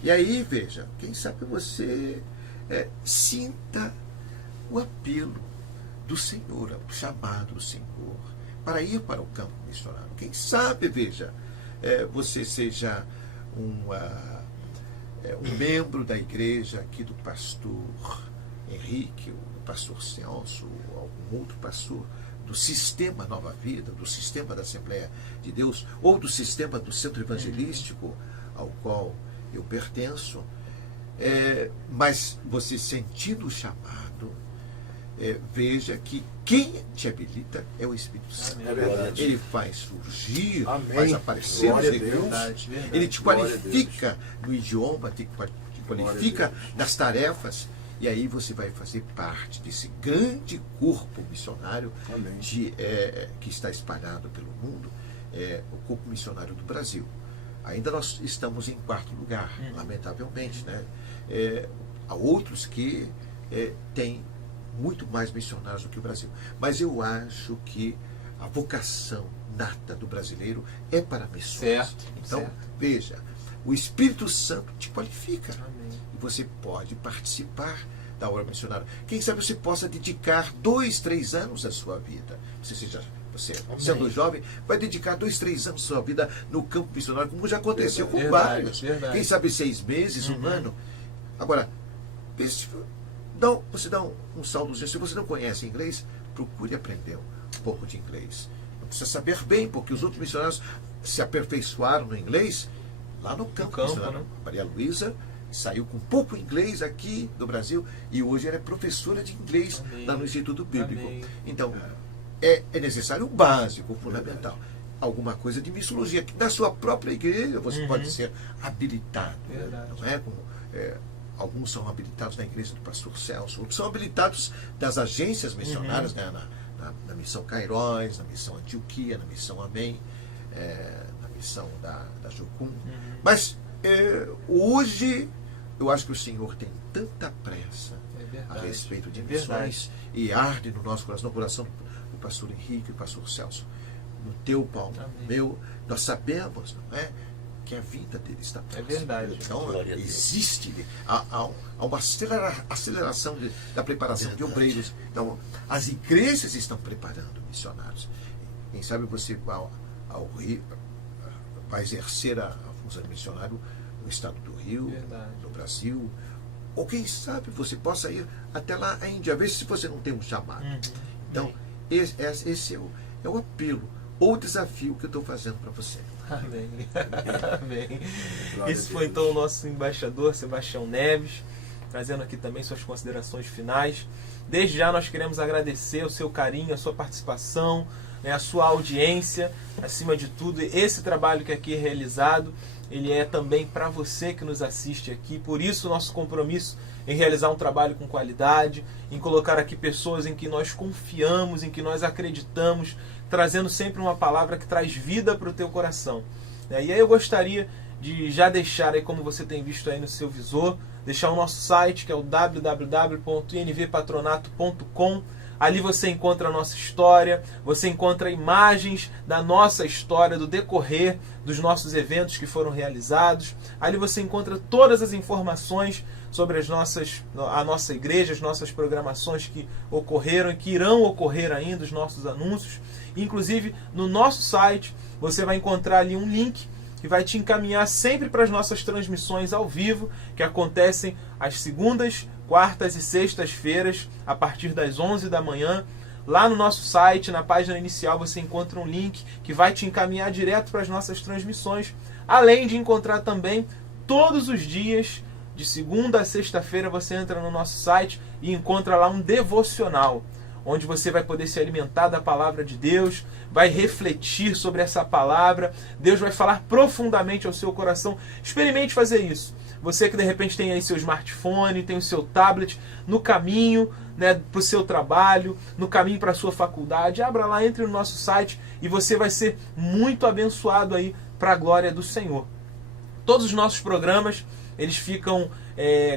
E aí, veja, quem sabe você sinta o apelo do Senhor, o chamado do Senhor, para ir para o campo missionário. Quem sabe, veja, você seja um membro da igreja aqui do pastor Henrique, ou do pastor Celso, ou algum outro pastor do sistema Nova Vida, do sistema da Assembleia de Deus, ou do sistema do Centro Evangelístico ao qual eu pertenço, mas você sentindo o chamado, veja que quem te habilita é o Espírito Santo. É verdade. Ele faz surgir, Amém. faz aparecer Glória as a Deus. dificuldades. Verdade. Ele te Glória a qualifica no idioma, te qualifica Deus. nas tarefas, e aí você vai fazer parte desse grande corpo missionário Amém. que está espalhado pelo mundo, o corpo missionário do Brasil. Ainda nós estamos em quarto lugar, lamentavelmente, né? Há outros que têm muito mais missionários do que o Brasil. Mas eu acho que a vocação nata do brasileiro é para missões. Certo, Então, certo. veja, o Espírito Santo te qualifica. Amém. E você pode participar da obra missionária. Quem sabe você possa dedicar 2, 3 anos da sua vida. Você sendo jovem, vai dedicar 2, 3 anos da sua vida no campo missionário, como já aconteceu com Verdade, vários. verdade. Quem sabe 6 meses, um ano. Agora, você dá um saldozinho. Se você não conhece inglês, procure aprender um pouco de inglês. Não precisa saber bem, porque os outros missionários se aperfeiçoaram no inglês lá no campo missionário. né? Maria Luísa saiu com pouco inglês aqui do Brasil e hoje ela é professora de inglês Amém. lá no Instituto Bíblico. Amém. Então, é necessário o básico, o fundamental. Alguma coisa de missiologia, que na sua própria igreja você pode ser habilitado. Verdade. Não é? Como, alguns são habilitados na igreja do pastor Celso, outros são habilitados das agências missionárias, né? na missão Cairós, na missão Antioquia, na missão Amém, na missão da Jucum. Mas hoje eu acho que o Senhor tem tanta pressa a respeito de missões e arde no nosso coração, no coração do pastor Henrique e do pastor Celso, no teu, Paulo, no meu. Nós sabemos, não é, que a vida dele está próxima. verdade. Então, Glória a Deus. existe há uma aceleração da preparação de obreiros. Então, as igrejas estão preparando missionários. Quem sabe você vai exercer a função de missionário no estado do Rio, Verdade. no Brasil. Ou quem sabe você possa ir até lá à Índia, ver se você não tem um chamado. Então, esse é o apelo ou o desafio que eu estou fazendo para você. Amém. Amém. Glória Esse a foi Deus. então o nosso embaixador Sebastião Neves, trazendo aqui também suas considerações finais. Desde já nós queremos agradecer o seu carinho, a sua participação, né, a sua audiência, acima de tudo. Esse trabalho que aqui é realizado, ele é também para você que nos assiste aqui. Por isso, nosso compromisso em realizar um trabalho com qualidade, em colocar aqui pessoas em que nós confiamos, em que nós acreditamos, trazendo sempre uma palavra que traz vida para o teu coração. E aí eu gostaria de já deixar aí, como você tem visto aí no seu visor, deixar o nosso site, que é o www.invpatronato.com. Ali você encontra a nossa história, você encontra imagens da nossa história, do decorrer dos nossos eventos que foram realizados. Ali você encontra todas as informações sobre a nossa igreja, as nossas programações que ocorreram e que irão ocorrer ainda, os nossos anúncios. Inclusive, no nosso site, você vai encontrar ali um link que vai te encaminhar sempre para as nossas transmissões ao vivo, que acontecem às segundas, quartas e sextas-feiras, a partir das 11 da manhã. Lá no nosso site, na página inicial, você encontra um link que vai te encaminhar direto para as nossas transmissões, além de encontrar também todos os dias, de segunda a sexta-feira, você entra no nosso site e encontra lá um devocional, onde você vai poder se alimentar da palavra de Deus, vai refletir sobre essa palavra, Deus vai falar profundamente ao seu coração. Experimente fazer isso. Você que de repente tem aí seu smartphone, tem o seu tablet, no caminho, né, para o seu trabalho, no caminho para a sua faculdade, abra lá, entre no nosso site e você vai ser muito abençoado aí para a glória do Senhor. Todos os nossos programas, eles ficam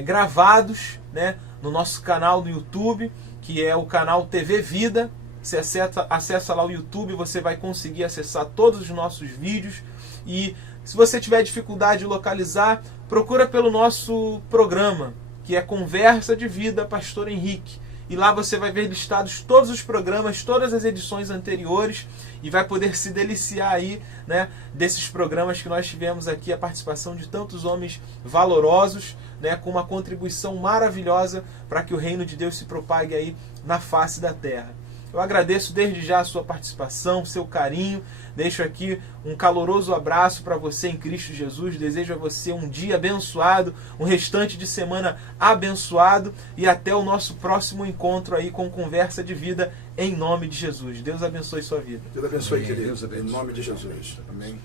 gravados, né, no nosso canal do YouTube, que é o canal TV Vida. Você acessa lá o YouTube, você vai conseguir acessar todos os nossos vídeos. E se você tiver dificuldade de localizar, procura pelo nosso programa, que é Conversa de Vida, Pastor Henrique. E lá você vai ver listados todos os programas, todas as edições anteriores, e vai poder se deliciar aí, né, desses programas que nós tivemos aqui, a participação de tantos homens valorosos, né, com uma contribuição maravilhosa para que o reino de Deus se propague aí na face da terra. Eu agradeço desde já a sua participação, o seu carinho. Deixo aqui um caloroso abraço para você em Cristo Jesus. Desejo a você um dia abençoado, um restante de semana abençoado e até o nosso próximo encontro aí com Conversa de Vida, em nome de Jesus. Deus abençoe sua vida. Deus abençoe, querido. Deus abençoe. Em nome de Jesus. Amém.